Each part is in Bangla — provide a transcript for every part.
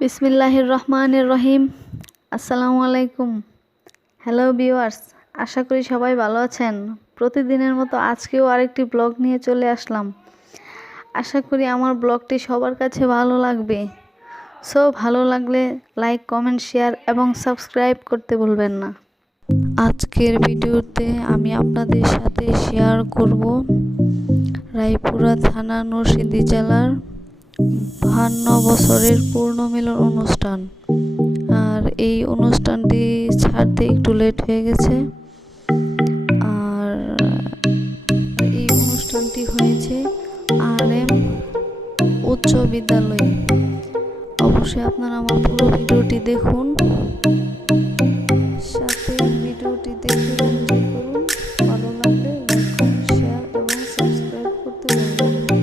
বিসমিল্লাহির রহমানির রহিম। আসসালামু আলাইকুম। হ্যালো ভিউয়ার্স, আশা করি সবাই ভালো আছেন। প্রতিদিনের মতো আজকেও আরেকটি ব্লগ নিয়ে চলে আসলাম। আশা করি আমার ব্লগটি সবার কাছে ভালো লাগবে। ভালো লাগলে লাইক, কমেন্ট, শেয়ার এবং সাবস্ক্রাইব করতে ভুলবেন না। আজকের ভিডিওতে আমি আপনাদের সাথে শেয়ার করব রায়পুরা থানা নরসিংদী জেলার 52 বছরের পূর্ণ মিলন অনুষ্ঠান। আর এই অনুষ্ঠানটি ছাড়তে একটু লেট হয়ে গেছে। আর এই অনুষ্ঠানটি হয়েছে RM উচ্চ বিদ্যালয়ে। অবশ্যই আপনারা আমার পুরো ভিডিওটি দেখুন, সাথে ভিডিওটি দেখে এনজয় করুন। ভালো লাগলে লাইক, কমেন্ট, শেয়ার এবং সাবস্ক্রাইব করতে ভুলবেন না।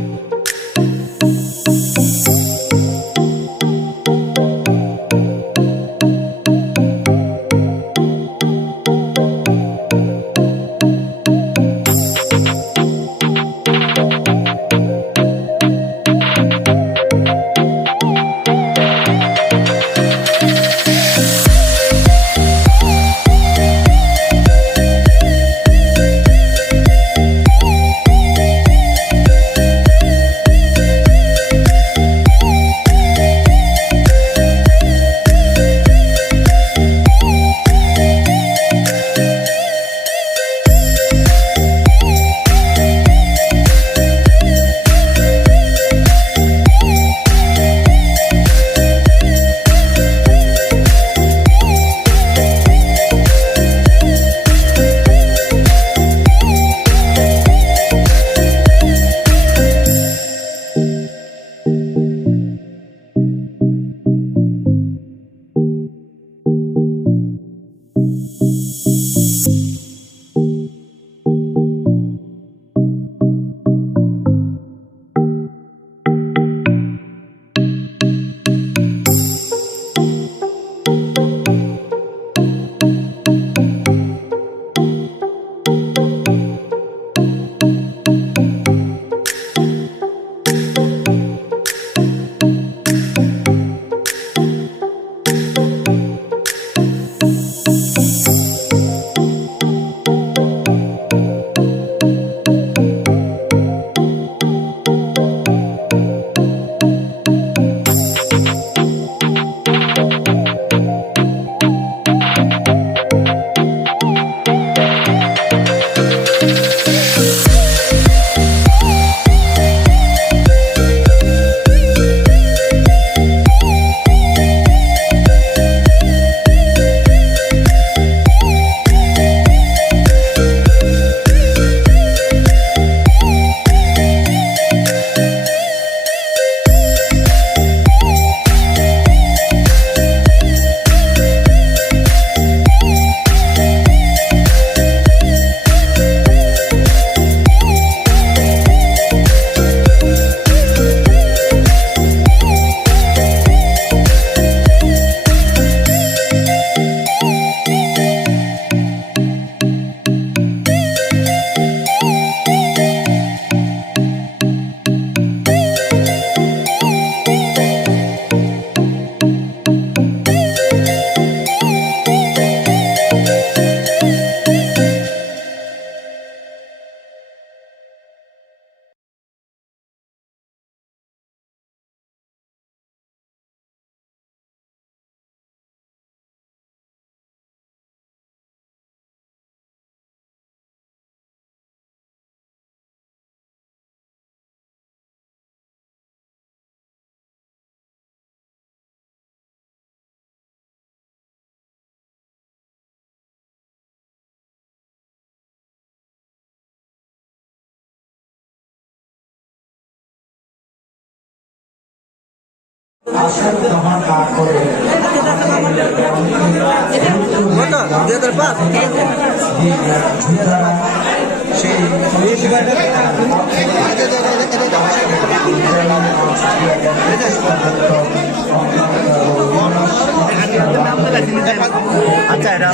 আচ্ছা, এটা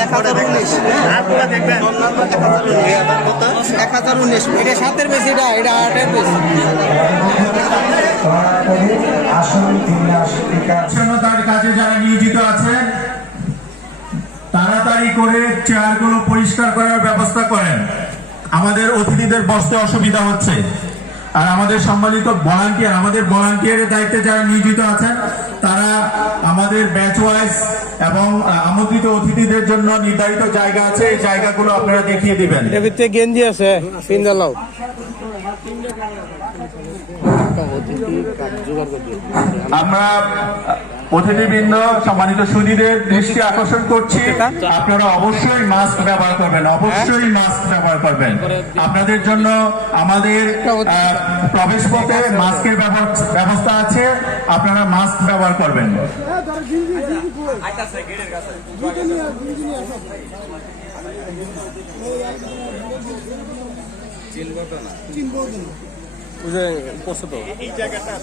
1019 এটা 7-এর বেশি, এটা 8-এর বেশি। তার কাজে যারা নিয়োজিত আছেন তাড়াতাড়ি করে চেয়ারগুলো পরিষ্কার করার ব্যবস্থা করেন। আমাদের অতিথিদের বসতে অসুবিধা হচ্ছে। আর আমাদের সম্মানিত ভলান্টিয়ার, আমাদের ভলান্টিয়ারের দায়িত্বে যারা নিয়োজিত আছেন তারা আমাদের ব্যাচ ওয়াইজ এবং আমন্ত্রিত অতিথিদের জন্য নির্ধারিত জায়গা আছে, এই জায়গাগুলো আপনারা দেখিয়ে দিবেন। গেঞ্জি আছে আমরা অতিথিবৃন্দ, সম্মানিত সুধীদের দৃষ্টি আকর্ষণ করছি, আপনারা অবশ্যই মাস্ক ব্যবহার করবেন, অবশ্যই মাস্ক ব্যবহার করবেন। আপনাদের জন্য আমাদের প্রবেশ পথে মাস্কের ব্যবস্থা আছে, আপনারা মাস্ক ব্যবহার করবেন। এই জায়গাটা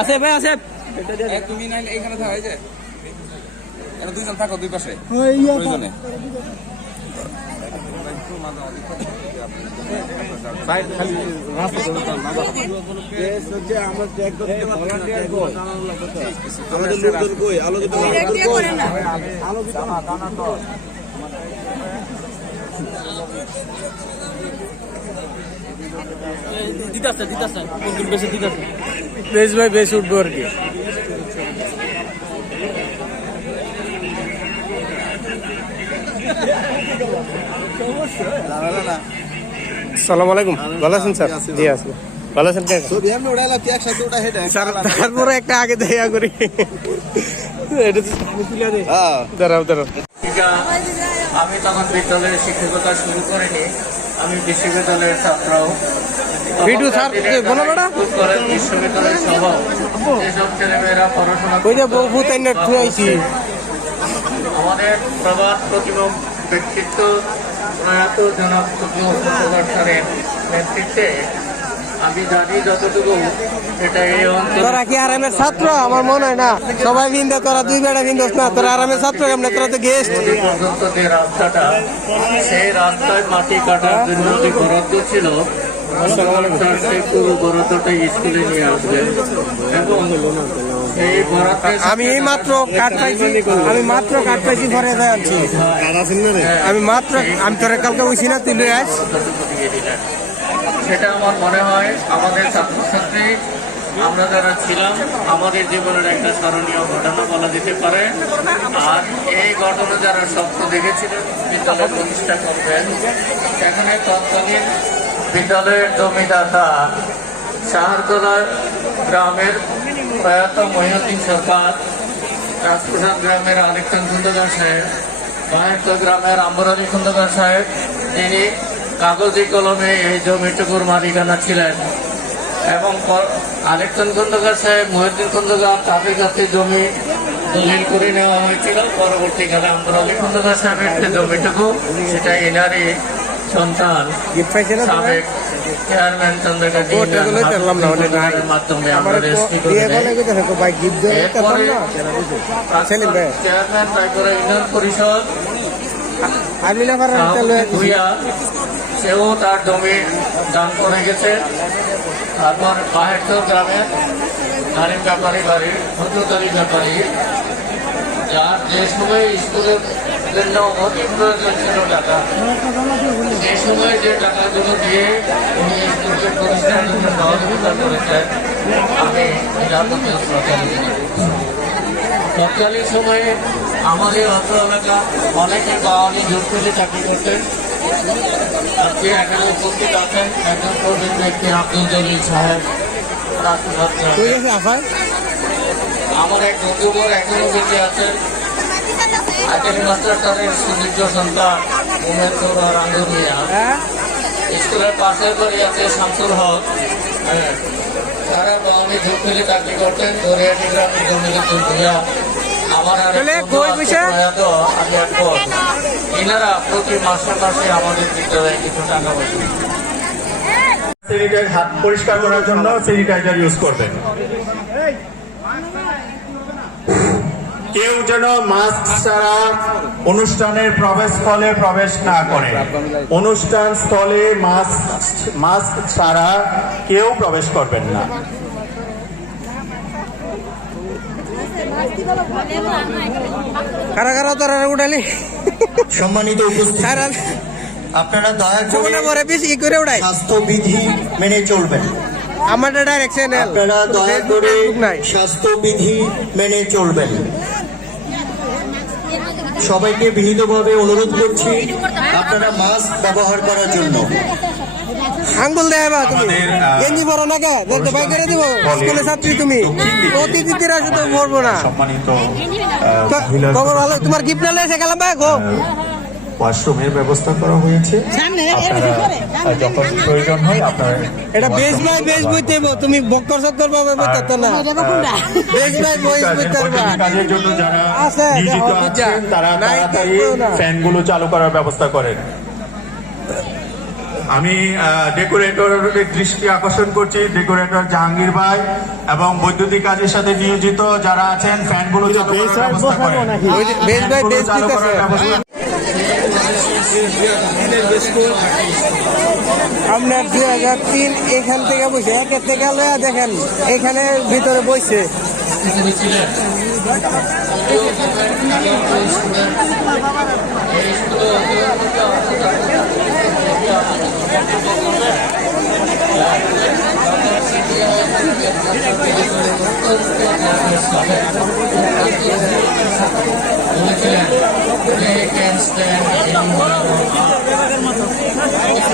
আছে ভাই আছে, তুমি নাইলে এইখানে থাকা যায়, এরা দুইজন থাকো দুই পাশে প্রয়োজনে। দিতাছে বেশি দিতাছে, বেশ ভাই বেশ উঠবো আর কি। সালাম আলাইকুম, ভালো আছেন স্যার? জি আছি, ভালো আছেন? তারপরে একটা আগে দেখা করি, দাঁড়াও দাঁড়াও। আমি তখন বিদ্যালয়ের শিক্ষকতা শুরু করিনি, আমি বিশ্ববিদ্যালয়ের ছাত্রও বিশ্ববিদ্যালয়ের সহ যেসব ছেলেমেয়েরা পড়াশোনা আমাদের প্রবাদ প্রতিভা ব্যক্তিত্ব প্রয়াত জনাব উপকার স্যারের নেতৃত্বে আমি জানি যতটুকু সেটা এই তোরা কি আরামের ছাত্র? আমার মনে হয় না সবাই বিন্দু, তোরা দুই বেড়া বিন্দুস না, তোরা আরামের ছাত্র কেমন? তোরা তো গেস্ট। পর্যন্ত যে রাস্তাটা, সেই রাস্তায় মাটি কাটার জন্য যে বরাদ্দ ছিল, সেই পুরো বরাদ্দটা স্কুলে নিয়ে আসবেন এবং আমি মাত্র কাঠ পাইছি, পরে আনছি আমি তোর কালকে বলছি না, তুই আস। সেটা আমার মনে হয় আমাদের ছাত্রছাত্রী আমরা যারা ছিলাম আমাদের জীবনের একটা স্মরণীয় ঘটনা বলা যেতে পারে। আর এই ঘটনা যারা স্বপ্ন দেখেছিলেন বিদ্যালয় প্রতিষ্ঠা করবেন, সেখানে তৎকালীন বিদ্যালয়ের জমিদাতা শাহরতলা গ্রামের প্রয়াত মহিউদ্দিন সরকার, রাজপ্রসাদ গ্রামের আলেকচাঁদ খন্দকার সাহেব, বাহেরত গ্রামের আম্বর আলী খন্দকার সাহেব, তিনি কাগজি কলমে এই জমিটুকুর মালিকানা ছিলেন এবং আলেকচাঁদ খন্দকার সাহেব, মহিউদ্দিন খন্দকার তাদের কাছে জমি দলিল করে নেওয়া হয়েছিল। পরবর্তীকালে আম্বর আলী খন্দকার সাহেবের যে জমিটুকু, সেটা এনারই সন্তান সাবেক চেয়ারম্যান চন্দ্রকান্তি মাধ্যমে আমরা চেয়ারম্যান রায়পুরা ইউনিয়ন পরিষদ সেও তার জমি দান করে গেছে। তারপর বাহেরচর গ্রামের নারীম ব্যাপারী বাড়ি, হজরতারি ব্যাপারী, যার যে সময় স্কুলের জন্য অতি প্রয়োজন ছিল টাকা, সেই সময় যে টাকাগুলো দিয়ে উনি স্কুলকে প্রতিষ্ঠার জন্য সহযোগিতা করেছেন, আমি যাবতীয় তৎকালীন সময়ে আমাদের অত্র এলাকা অনেকে বাঙালি জোর করে চাকরি করতেন। আজকে এখানে উপস্থিত আছেন একজন প্রবীণ ব্যক্তি আব্দুল জলিল সাহেব। আমার এক বন্ধুবর এখনো বেঁচে আছেন, আইটেল মাস্টার স্যারের সুযোগ্য সন্তান উমের চৌরা রাঙ্গুনিয়া। স্কুলের পাশের বাড়ি আছে শামসুল হক, তারা বাঙালি ঝুঁক ফেলে চাকরি করতেন। দরিয়াটি গ্রামের জমিতে ভূয়া আমার তাহলে কই পয়সা? আমি এখন এনারা প্রতি মাসে মাসে আমাদের দিতে হয় কিছু টাকা পয়সা। স্যানিটাইজার হাত পরিষ্কার করার জন্য স্যানিটাইজার ইউজ করবেন। কেউ যেন মাস্ক ছাড়া অনুষ্ঠানের প্রবেশস্থলে প্রবেশ না করে। অনুষ্ঠান স্থলে মাস্ক ছাড়া কেউ প্রবেশ করবেন না। কারা কারা তোরা উঠালি সম্মানিত উপস্থিতি, আপনারা দয়া করে পরে বেশি করে উঠাই স্বাস্থ্যবিধি মেনে চলবেন। আমার ডাইরেক্ট চ্যানেল আপনারা দয়া করে স্বাস্থ্যবিধি মেনে চলবেন। সবাইকে বিনীতভাবে অনুরোধ করছি আপনারা মাস্ক ব্যবহার করার জন্য। আঙ্গুল দেবা তুমি আমাদের, গেঞ্জি পরো না কে দেখতে বাই করে দিব স্কুলে ছাত্রী তুমি অতিথিদের আসে তো পড়বো না সম্মানিত খবর ভালো তোমার গিফট নালে এসে গেলাম ভাই গো ওয়াশরুমের ব্যবস্থা করা হয়েছে। আপনারা যখন প্রয়োজন হয় আপনারা এটা বেশ ভাই বেশ বইতে তুমি বক্কর সক্কর পাবে বইতে না বেশ ভাই বইস বইতে পারবা কাজের জন্য যারা আছে, নিয়োজিত দেখো, বুঝা। আছেন তারা নাই, তাড়াতাড়ি দেখো না। ফ্যানগুলো চালু করার ব্যবস্থা করেন। আমি ডেকোরেটরের দৃষ্টি আকর্ষণ করছি, ডেকোরেটর জাহাঙ্গীর ভাই এবং বৈদ্যুতিক কাজের সাথে নিয়োজিত যারা আছেন ফ্যানগুলো চালু করার ব্যবস্থা করেন। বেশ ভাই বেশ চালু করার ব্যবস্থা আপনার 2003 এখান থেকে বসে একের থেকে লয়া দেখেন এখানে ভিতরে বসে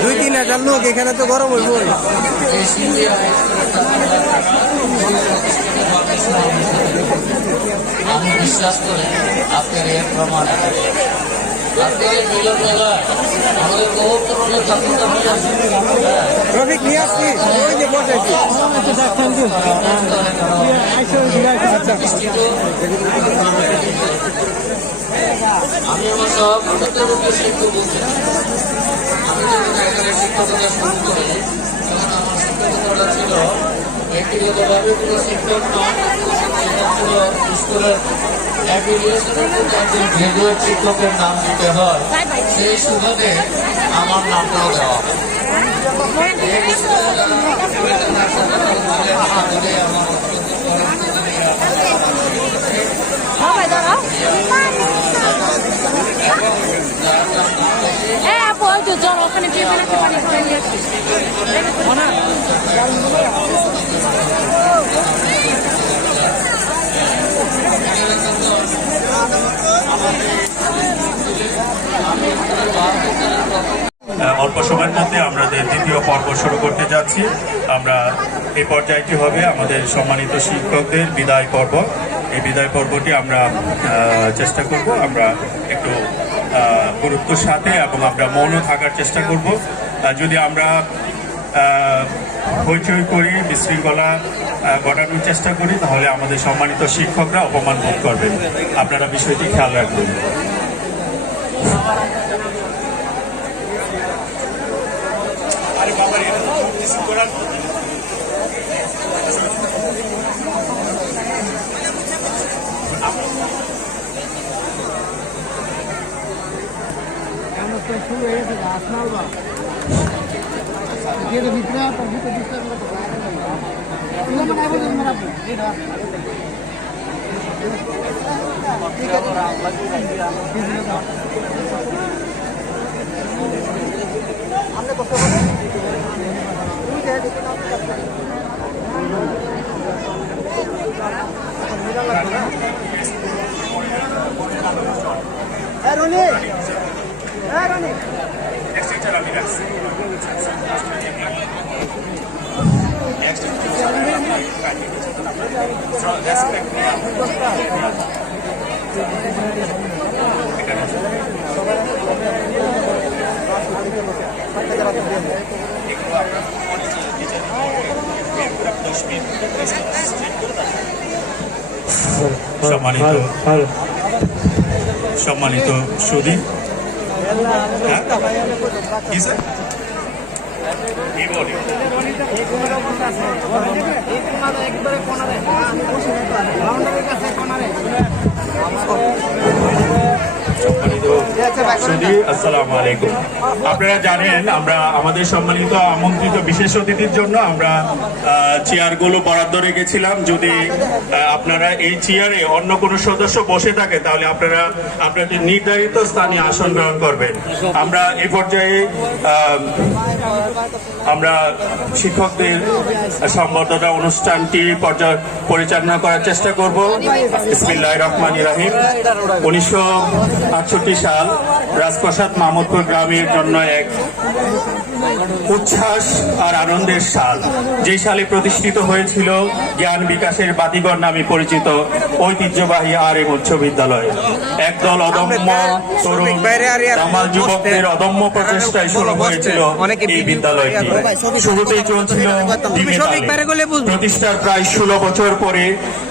দুই তিন হাজার লোক এখানে তো গরম হইব আমি বিশ্বাস করি আপনার এর প্রমাণ আজকের এই মিলন মেলায় আমাদের বহু তরুণের ছাত্রছাত্রী আছে। রফিক নিয়ে আসছি ওই যে বসেছি আমি আমার সভাপতিদের উদ্দেশ্যে একটু বলতে চাই। আমি যখন এখানে শিক্ষকতা শুরু করি তখন আমার শিক্ষকতা ছিল ব্যক্তিগতভাবে কোনো শিক্ষক নয়, সেটা ছিল স্কুলের অ্যাফিলিয়েশনের মধ্যে একজন গ্রাজুয়েট শিক্ষকের নাম দিতে হয়, সেই সুবাদে আমার নামটাও দেওয়া হয়। এই স্কুলে যারা আমার ওখানে অল্প সময়ের মধ্যে আমাদের দ্বিতীয় পর্ব শুরু করতে যাচ্ছি। আমরা এই পর্যায়টি হবে আমাদের সম্মানিত শিক্ষকদের বিদায় পর্ব। এই বিদায় পর্বটি আমরা চেষ্টা করব আমরা একটু গুরুত্বের সাথে এবং আমরা মৌন থাকার চেষ্টা করব। যদি আমরা হইচই করি, বিশৃঙ্খলা ঘটানোর চেষ্টা করি, তাহলে আমাদের সম্মানিত শিক্ষকরা অপমান বোধ করবেন। আপনারা বিষয়টি খেয়াল রাখবেন। সম্মানিত সম্মানিত সুধী, হ্যাঁ? কি স্যার? কি বলি? আসসালামু আলাইকুম। আপনারা জানেন আমরা আমাদের সম্মানিত আমন্ত্রিত বিশেষ অতিথির জন্য আমরা চেয়ারগুলো বরাদ্দ রেখেছিলাম। যদি আপনারা এই চেয়ারে অন্য কোনো সদস্য বসে থাকে তাহলে আপনারা আপনাদের নির্ধারিত স্থানে আসন গ্রহণ করবেন। আমরা এই পর্যায়ে আমরা শিক্ষকদের সংবর্ধনা অনুষ্ঠানটি পরিচালনা করার চেষ্টা করব। বিসমিল্লাহির রহমানির রহিম। 1968 সাল রাজপ্রাসাদ মাহমুদপুর গ্রামের জন্য এক উচ্ছ্বাস আর আনন্দের সাল। যে সালে প্রতিষ্ঠিত হয়েছিল জ্ঞান বিকাশের বাতিঘর নামে পরিচিত ঐতিহ্যবাহী RM উচ্চ বিদ্যালয়। একদল অদম্য তরুণ দামাল যুবকদের অদম্য প্রচেষ্টায় শুরু হয়েছিল এই বিদ্যালয়টি। শুরুতেই চলছিল প্রতিষ্ঠার প্রায় 16 বছর পরে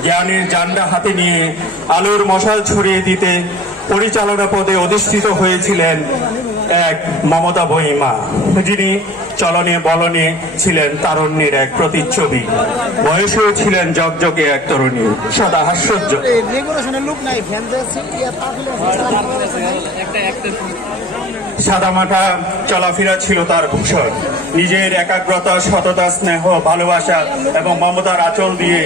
জ্ঞানের জান্ডা হাতে নিয়ে আলোর মশাল ছড়িয়ে দিতে পরিচালনা পদে অধিষ্ঠিত হয়েছিলেন এক মমতা মহিমা, যিনি চলনে বলনে ছিলেন তারুণ্যের এক প্রতিচ্ছবি। বয়সেও ছিলেন জগজগে এক তরুণী, সদা হাস্যোজ্জ। সাদামাটা চলাফেরা ছিল তার ভূষণ। নিজের একাগ্রতা, সততা, স্নেহ, ভালোবাসা এবং মমতার আঁচল দিয়ে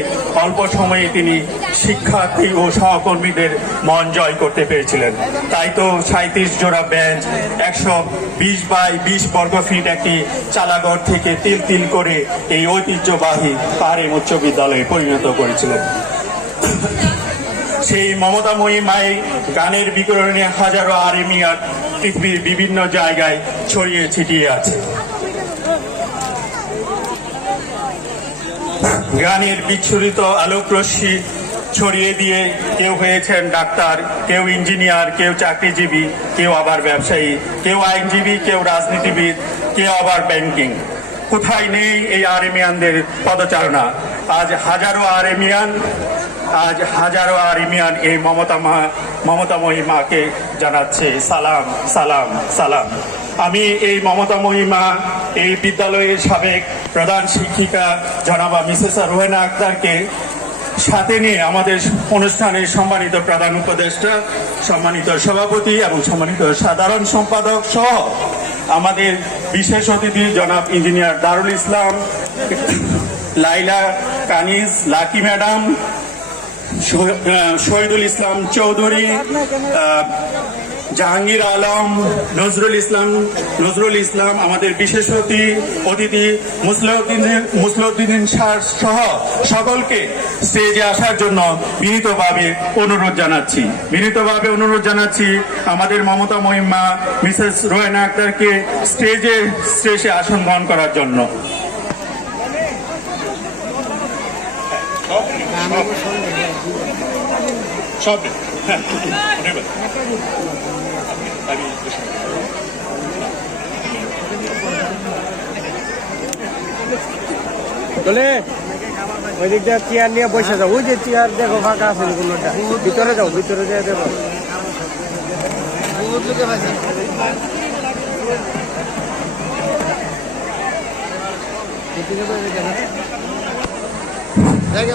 অল্প সময়ে তিনি শিক্ষার্থী ও সহকর্মীদের মন জয় করতে পেরেছিলেন। তাই তো 37 জোড়া বেঞ্চ, 120 বাই 20 বর্গ ফিট একটি চালাঘর থেকে তিল তিল করে এই ঐতিহ্যবাহী RM উচ্চ বিদ্যালয়ে পরিণত করেছিলেন। সেই মমতাময়ী মায়ের গানের বিকরণে হাজারো RM পৃথিবীর বিভিন্ন জায়গায় ছড়িয়ে ছিটিয়ে আছে। গানের বিচ্ছুরিত আলোকরশ্মি ছড়িয়ে দিয়ে কেউ হয়েছেন ডাক্তার, কেউ ইঞ্জিনিয়ার, কেউ চাকরিজীবী, কেউ আবার ব্যবসায়ী, কেউ আইনজীবী, কেউ রাজনীতিবিদ, কেউ আবার ব্যাংকিং। কোথায় নেই এই RMianদের পদচারণা? আজ হাজারো RMian এই মমতাময়ী মাকে জানাচ্ছে সালাম, সালাম, সালাম। আমি এই মমতাময়ী মা এই বিদ্যালয়ের সাবেক প্রধান শিক্ষিকা জনাবা মিসেস রোহেনা আক্তারকে সাথে নিয়ে আমাদের অনুষ্ঠানের সম্মানিত প্রধান উপদেষ্টা, সম্মানিত সভাপতি এবং সম্মানিত সাধারণ সম্পাদক সহ আমাদের বিশেষ অতিথি জনাব ইঞ্জিনিয়ার দারুল ইসলাম, লাইলা কানিজ, লাকি ম্যাডাম, শহীদুল ইসলাম চৌধুরী, জাহাঙ্গীর আলম, নজরুল ইসলাম, আমাদের বিশেষ অতিথি মুসলিউদ্দিন সহ সকলকে স্টেজে আসার জন্য বিনীতভাবে অনুরোধ জানাচ্ছি আমাদের মমতা মহিমা মিসেস রোহেনা আক্তারকে স্টেজে আসন গ্রহণ করার জন্য। সব চলে ওই দিকটা চেয়ার নিয়ে বসে যাও। ওই যে চেয়ার দেখো ফাঁকা আছে কোনোটা, ভিতরে যাও, ভিতরে যেয়ে দেখো।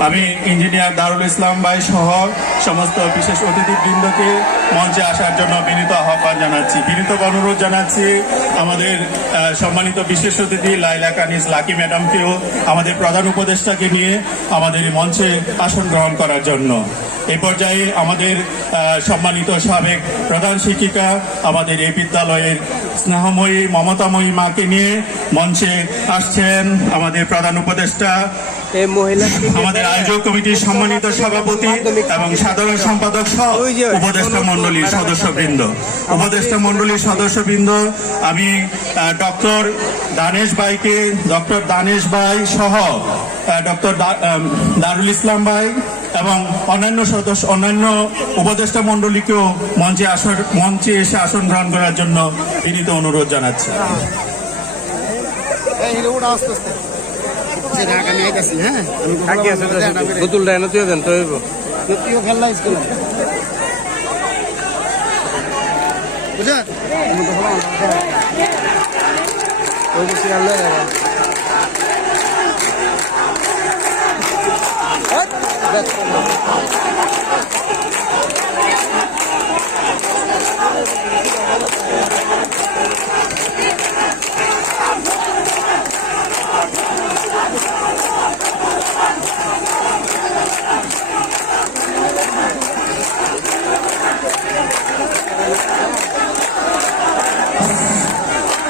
আমি ইঞ্জিনিয়ার দারুল ইসলাম ভাই সহ সমস্ত বিশেষ অতিথিবৃন্দকে মঞ্চে আসার জন্য বিনীত আহ্বান জানাচ্ছি, বিনীত অনুরোধ জানাচ্ছি। আমাদের সম্মানিত বিশেষ অতিথি লাইলা কানিজ, লাকি ম্যাডামকেও আমাদের প্রধান উপদেষ্টাকে নিয়ে আমাদের মঞ্চে আসন গ্রহণ করার জন্য। এই পর্যায়ে আমাদের সম্মানিত সাবেক প্রধান শিক্ষিকা, আমাদের এই বিদ্যালয়ের স্নেহময়ী মমতাময়ী মাকে নিয়ে মঞ্চে আসছেন আমাদের প্রধান উপদেষ্টা, আমাদের আয়োজক কমিটির সম্মানিত সভাপতি এবং সাধারণ সম্পাদক সহ উপদেষ্টা মন্ডলীর সদস্যবৃন্দ। আমি ডক্টর দানেশ ভাই সহ ডক্টর দারুল ইসলাম ভাই এবং অন্যান্য উপদেষ্টা মন্ডলীকেও মঞ্চে এসে আসন গ্রহণ করার জন্য বিনীত অনুরোধ জানাচ্ছি। বোতলটা এনে তুই দেন তো তুইও খেললা স্কুলে বুঝা ওই কিছু আল্লাহ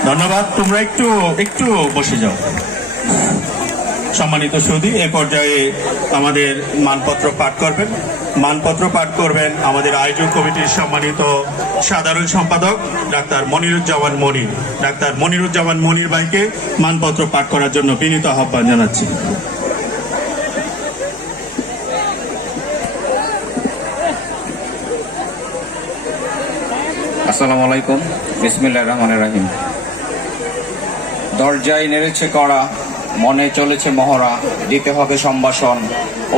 ধন্যবাদ। তোমরা একটু একটু বসে যাও। সম্মানিত সুধী, এ পর্যায়ে আমাদের মানপত্র পাঠ করবেন। মানপত্র পাঠ করবেন আমাদের আয়োজক কমিটির সম্মানিত সাধারণ সম্পাদক ডাক্তার মনিরুজ্জামান মনির। ডাক্তার মনিরুজ্জামান মনির ভাইকে মানপত্র পাঠ করার জন্য বিনীত আহ্বান জানাচ্ছি। আসসালামু আলাইকুম, বিসমিল্লাহির রহমানির রহিম। দরজায় নেড়েছে কড়া, মনে চলেছে মহড়া, দিতে হবে সম্ভাষণ,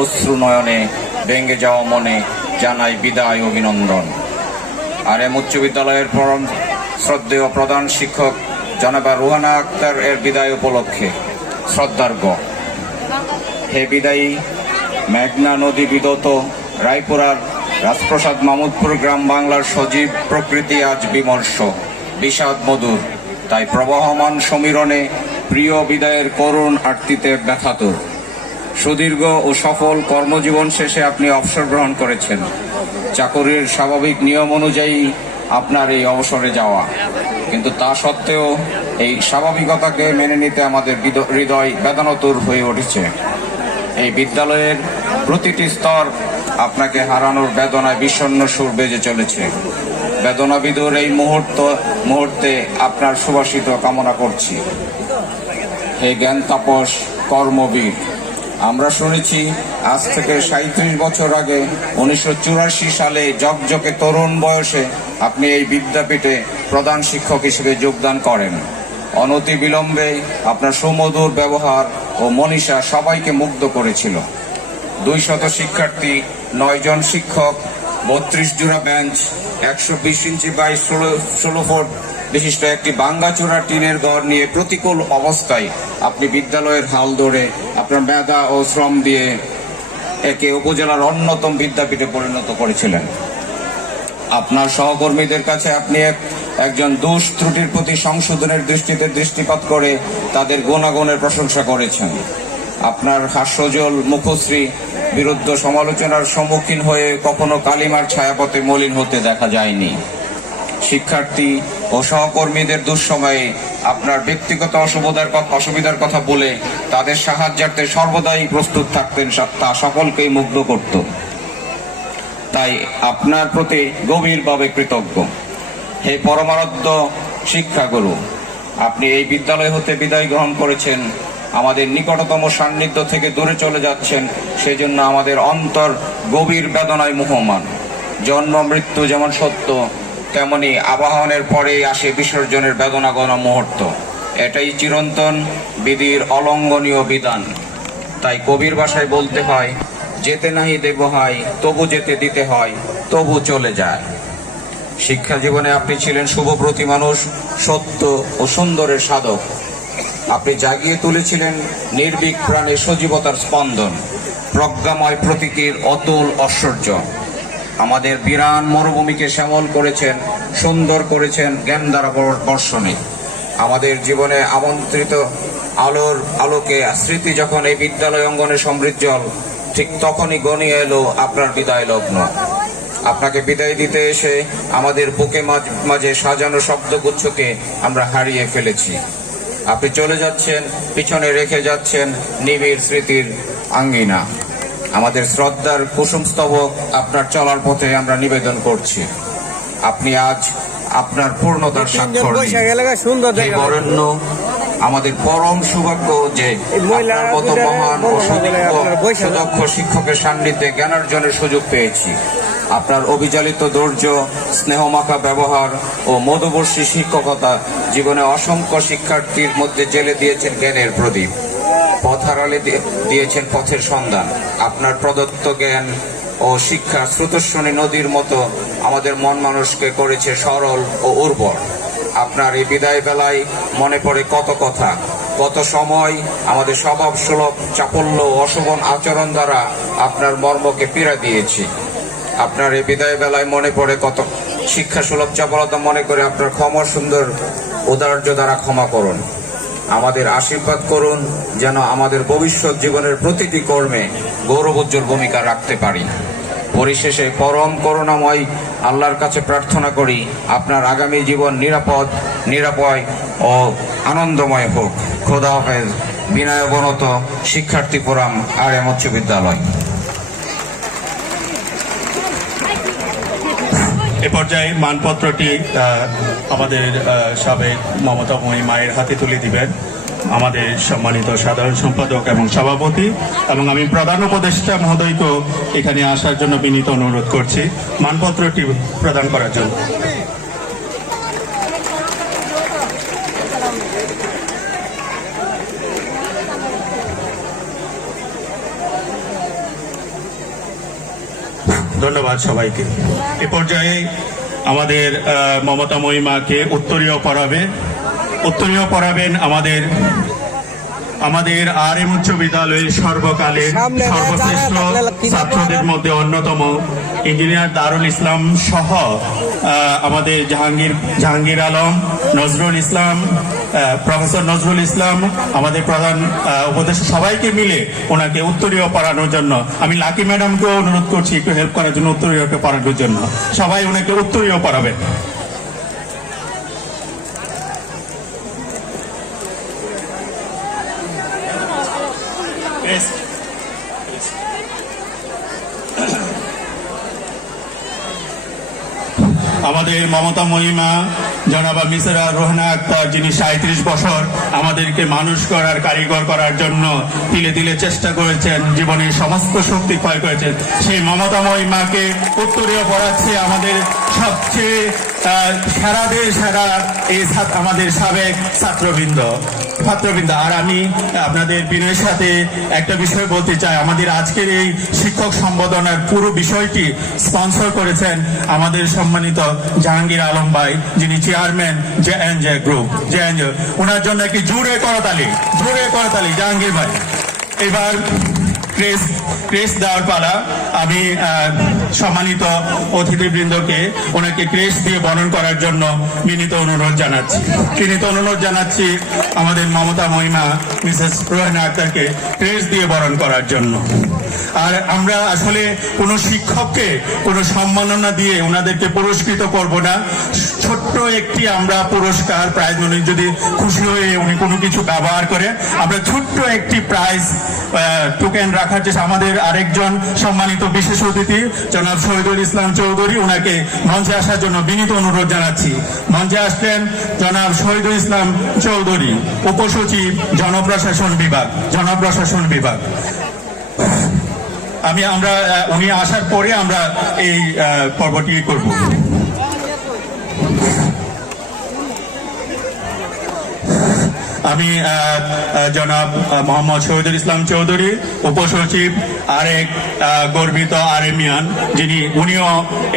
অশ্রু নয়নে ভেঙে যাওয়া মনে জানাই বিদায় অভিনন্দন। আর এম উচ্চ বিদ্যালয়ের পরম শ্রদ্ধেয় প্রধান শিক্ষক জনাবা রুহানা আক্তার এর বিদায় উপলক্ষে শ্রদ্ধার্ঘ। হে বিদায়ী মেঘনা নদী বিদত রায়পুরার রাজপ্রসাদ মামুদপুর গ্রাম বাংলার সজীব প্রকৃতি আজ বিমর্ষ, বিষাদ মধুর, তাই প্রবহমান সমীরণে প্রিয় বিদায়ের করুণ আরতিতে ব্যথাতুর। সুদীর্ঘ ও সফল কর্মজীবন শেষে আপনি অবসর গ্রহণ করেছেন। চাকরির স্বাভাবিক নিয়ম অনুযায়ী আপনার এই অবসরে যাওয়া, কিন্তু তা সত্ত্বেও এই স্বাভাবিকতাকে মেনে নিতে আমাদের হৃদয় বেদনাতুর হয়ে উঠেছে। এই বিদ্যালয়ের প্রতিটি স্তর আপনাকে হারানোর বেদনায় বিষণ্ণ সুর বেজে চলেছে। বেদনাবিদুর এই মুহূর্তে আপনার সুবাসিত কামনা করছি। হে জ্ঞান তাপস কর্মবীর, আমরা শুনেছি আজ থেকে 37 বছর আগে 1984 সালে জকজকে তরুণ বয়সে আপনি এই বিদ্যাপীঠে প্রধান শিক্ষক হিসেবে যোগদান করেন। অনতি বিলম্বে আপনার সুমধুর ব্যবহার ও মনীষা সবাইকে মুগ্ধ করেছিল। 200 শিক্ষার্থী, 9 জন শিক্ষক, 32 জোড়া বেঞ্চ, 120 ইঞ্চি বাই 16 ফুট বিশিষ্ট একটি ভাঙ্গাচোরা টিনের ঘর নিয়ে প্রতিকূল অবস্থায় আপনি বিদ্যালয়ের হাল ধরে আপনার মেধা ও শ্রম দিয়ে একে উপজেলার অন্যতম বিদ্যাপীঠে পরিণত করেছিলেন। আপনার সহকর্মীদের কাছে আপনি একজন দোষ ত্রুটির প্রতি সংশোধনের দৃষ্টিতে দৃষ্টিপাত করে তাদের গুণাগুণের প্রশংসা করেছেন। আপনার হাস্যজ্জ্বল মুখশ্রী বিরুদ্ধ সমালোচনার সম্মুখীন হয়ে কখনো কালিমার ছায়াপথে মলিন হতে দেখা যায়নি। শিক্ষার্থী ও সহকর্মীদের দুঃসময়ে আপনার ব্যক্তিগত অসুবিধার কথা বলে তাদের সাহায্যার্থে সর্বদাই প্রস্তুত থাকতেন, তা সকলকেই মুগ্ধ করত। তাই আপনার প্রতি গভীরভাবে কৃতজ্ঞ। হে পরমারাধ্য শিক্ষাগুরু, আপনি এই বিদ্যালয় হতে বিদায় গ্রহণ করেছেন, আমাদের নিকটতম সান্নিধ্য থেকে দূরে চলে যাচ্ছেন, সেজন্য আমাদের অন্তর গভীর বেদনায় মুহ্যমান। জন্ম মৃত্যু যেমন সত্য, তেমনি আবাহনের পরেই আসে বিসর্জনের বেদনাঘন মুহূর্ত। এটাই চিরন্তন বিধির অলঙ্ঘনীয় বিধান। তাই কবির ভাষায় বলতে হয়, যেতে নাহি দেব হয়, তবু যেতে দিতে হয়, তবু চলে যায়। শিক্ষা জীবনে আপনি ছিলেন শুভপ্রতি মানুষ, সত্য ও সুন্দরের সাধক। আপনি জাগিয়ে তুলেছিলেন নির্ভীক প্রাণে সজীবতার স্পন্দন, প্রজ্ঞাময় প্রতীকের অতুল ঐশ্বর্য। আমাদের বিরান মরুভূমিকে শ্যামল করেছেন, সুন্দর করেছেন জ্ঞান দ্বারা বর্ষণে। আমাদের জীবনে আমন্ত্রিত আলোর আলোকে স্মৃতি যখন এই বিদ্যালয় অঙ্গনে সমৃজ্জ্বল, ঠিক তখনই গনিয়ে এলো আপনার বিদায় লগ্ন। আপনাকে বিদায় দিতে এসে আমাদের বুকে মাঝে সাজানো শব্দগুচ্ছকে আমরা হারিয়ে ফেলেছি। আপনি চলে যাচ্ছেন, পিছনে রেখে যাচ্ছেন নিবিড় স্মৃতির আঙ্গিনা। আমাদের শ্রদ্ধার কুসুমস্তবক আপনার চলার পথে আমরা নিবেদন করছি। আপনি আজ আপনার পূর্ণতার স্বাক্ষর দিন। বরেণ্য আমাদের পরম সৌভাগ্য যে আপনার মতো মহান ও সুদক্ষ শিক্ষকের সান্নিধ্যে জ্ঞানার্জনের সুযোগ পেয়েছি। আপনার অবিচালিত ধৈর্য, স্নেহমাখা ব্যবহার ও মধুবর্ষী শিক্ষকতা জীবনে অসংখ্য শিক্ষার্থীর মধ্যে জেলে দিয়েছেন জ্ঞানের প্রদীপ, পথ হারালে দিয়েছেন পথের সন্ধান। আপনার প্রদত্ত জ্ঞান ও শিক্ষা স্রোতস্বিনী নদীর মতো আমাদের মন মানুষকে করেছে সরল ও উর্বর। আপনার এই বিদায় বেলায় মনে পড়ে কত কথা, কত সময় আমাদের স্বভাব সুলভ চাপল্য ও অশোভন আচরণ দ্বারা আপনার মর্মকে পীড়া দিয়েছি। আপনার এই বিদায় বেলায় মনে পড়ে কত শিক্ষা সুলভ চাপলতা মনে করে আপনার ক্ষমা সুন্দর উদার্য দ্বারা ক্ষমা করুন। আমাদের আশীর্বাদ করুন যেন আমাদের ভবিষ্যৎ জীবনের প্রতিটি কর্মে গৌরবোজ্জ্বল ভূমিকা রাখতে পারি। পরিশেষে পরম করুণাময় আল্লাহর কাছে প্রার্থনা করি আপনার আগামী জীবন নিরাপয় ও আনন্দময় হোক। খোদা হাফেজ। বিনয় অবনত শিক্ষার্থী ফোরাম RM উচ্চ বিদ্যালয়। এ পর্যায়ে মানপত্রটি আমাদের সাবেক মমতাময়ী মায়ের হাতে তুলে দিবেন আমাদের সম্মানিত সাধারণ সম্পাদক এবং সভাপতি, এবং আমি প্রধান উপদেষ্টা মহোদয়কেও এখানে আসার জন্য বিনীত অনুরোধ করছি মানপত্রটি প্রদান করার জন্য। ধন্যবাদ সবাইকে। এ পর্যায়ে আমাদের মমতাময়ী মাকে উত্তরীয় পড়াবেন আমাদের RM উচ্চ বিদ্যালয়ের সর্বকালের সর্বশ্রেষ্ঠ ছাত্রদের মধ্যে অন্যতম ইঞ্জিনিয়ার দারুল ইসলাম সহ আমাদের জাহাঙ্গীর আলম, নজরুল ইসলাম, প্রফেসর নজরুল ইসলাম, আমাদের প্রধান উপদেষ্টা সবাইকে মিলে ওনাকে উত্তরীয় পড়ানোর জন্য আমি লাকি ম্যাডামকেও অনুরোধ করছি একটু হেল্প করার জন্য, উত্তরীয়কে পড়ানোর জন্য। সবাই ওনাকে উত্তরীয় পড়াবেন। আমাদের মমতা মহিমা জনাবা মিসরা রোহানা আক্তার, যিনি 37 বছর আমাদেরকে মানুষ করার কারিগর করার জন্য তিলে তিলে চেষ্টা করেছেন, জীবনের সমস্ত শক্তি ক্ষয় করেছেন, সেই মমতা মহিমাকে উত্তরীয় পড়াচ্ছে আমাদের সবচেয়ে সেরা এই আমাদের সাবেক ছাত্রবৃন্দ। আর আমি আপনাদের বিনয়ের সাথে একটা বিষয় বলতে চাই, আমাদের আজকের এই শিক্ষক সম্বোধনার পুরো বিষয়টি স্পন্সর করেছেন আমাদের সম্মানিত জাহাঙ্গীর আলম ভাই, যিনি চেয়ারম্যান JNJ গ্রুপ। ওনার জন্য একটি জোরে করতালি জাহাঙ্গীর ভাই। এবার ক্রেস দেওয়ার পালা। আমি সম্মানিত অতিথিবৃন্দকে ওনাকে ক্রেস দিয়ে বরণ করার জন্য বিনীত অনুরোধ জানাচ্ছি আমাদের মমতা মহিমা মিসেস রোহানা আক্তারকে ক্রেস দিয়ে বরণ করার জন্য। আর আমরা আসলে কোনো শিক্ষককে কোনো সম্মাননা দিয়ে ওনাদেরকে পুরস্কৃত করব না, ছোট্ট একটি আমরা পুরস্কার প্রাইজ, উনি যদি খুশি হয়ে উনি কোনো কিছু ব্যবহার করে আমরা ছোট্ট একটি প্রাইজ টোকেন রাখার চেষ্টা। আমাদের আরেকজন সম্মানিত বিশেষ অতিথি জনাব শহীদুল ইসলাম চৌধুরী, ওনাকে মঞ্চে আসার জন্য বিনীত অনুরোধ জানাচ্ছি। মঞ্চে আসলেন জনাব শহীদুল ইসলাম চৌধুরী, উপসচিব জনপ্রশাসন বিভাগ। উনি আসার পরে আমরা এই পর্বটি করব। আমি জনাব মোহাম্মদ শহীদুল ইসলাম চৌধুরী, উপসচিব, আরেক গর্বিত RMian, উনিও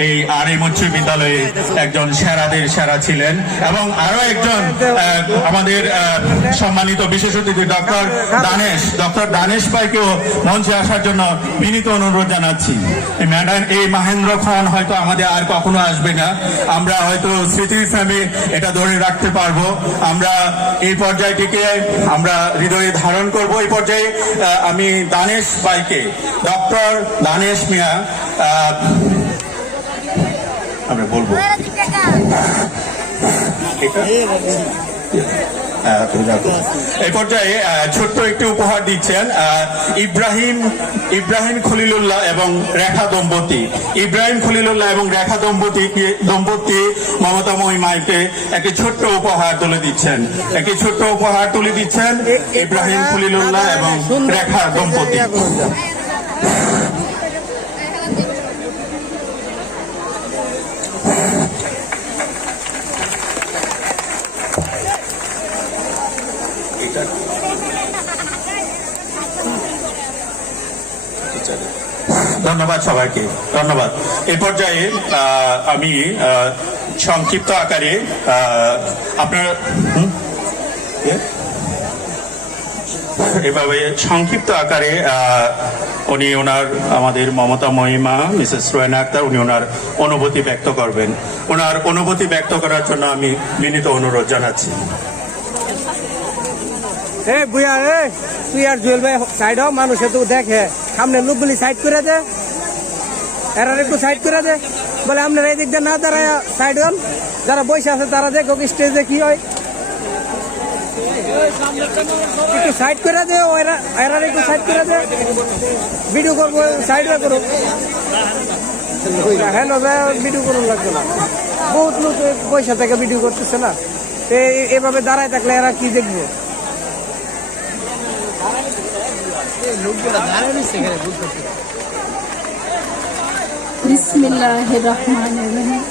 এই RM উচ্চ বিদ্যালয়ে একজন সেরাদের সেরা ছিলেন, এবং আরো একজন আমাদের সম্মানিত বিশেষ অতিথি ডক্টর দানেশ ভাইকেও মঞ্চে আসার জন্য বিনীত অনুরোধ জানাচ্ছি। ম্যাডাম, এই মহেন্দ্র খান হয়তো আমাদের আর কখনো আসবে না, আমরা হয়তো স্মৃতির ফ্রেমে এটা ধরে রাখতে পারবো। আমরা এই পর্যায়টিকে আমরা হৃদয়ে ধারণ করব। এই পর্যায়ে আমি দানেশ ভাইকে, ডক্টর দানেশ মিয়া, আমরা বলবো এই পর্যায়ে ছোট্ট একটি উপহার দিচ্ছেন ইব্রাহিম খলিলুল্লাহ এবং রেখা দম্পতি মমতা মহিমাকে একটি ছোট্ট উপহার তুলে দিচ্ছেন ইব্রাহিম খলিলুল্লাহ এবং রেখা দম্পতি। ধন্যবাদ সবাইকে, ধন্যবাদ। এ পর্যায়ে আমি সংক্ষিপ্ত আকারে আপনার এভাবে সংক্ষিপ্ত আকারে উনি ওনার আমাদের মমতা মহিমা মিসেস রোয়েনা আক্তার উনি ওনার অনুভূতি ব্যক্ত করবেন। ওনার অনুভূতি ব্যক্ত করার জন্য আমি বিনীত অনুরোধ জানাচ্ছি। বুয়া তুই আর জুয়েল ভাই সাইড হ, মানুষে তো দেখে সামনে লোকগুলি সাইড করে দে, এরা একটু সাইড করে দে। বলে আপনারা এই দিক দিয়ে না দাঁড়ায় সাইড হন, যারা বসে আছে তারা দেখো স্টেজে কি হয়, একটু সাইড করে দে, এরা একটু সাইড করে দে, ভিডিও করবো সাইড হয়ে করো। হ্যাঁ ভিডিও করুন লাগবে না, বহুত লোক পয়সা থেকে ভিডিও করতেছে না, এভাবে দাঁড়ায় থাকলে এরা কি দেখবো। বিসমিল্লাহির রহমানির রহিম।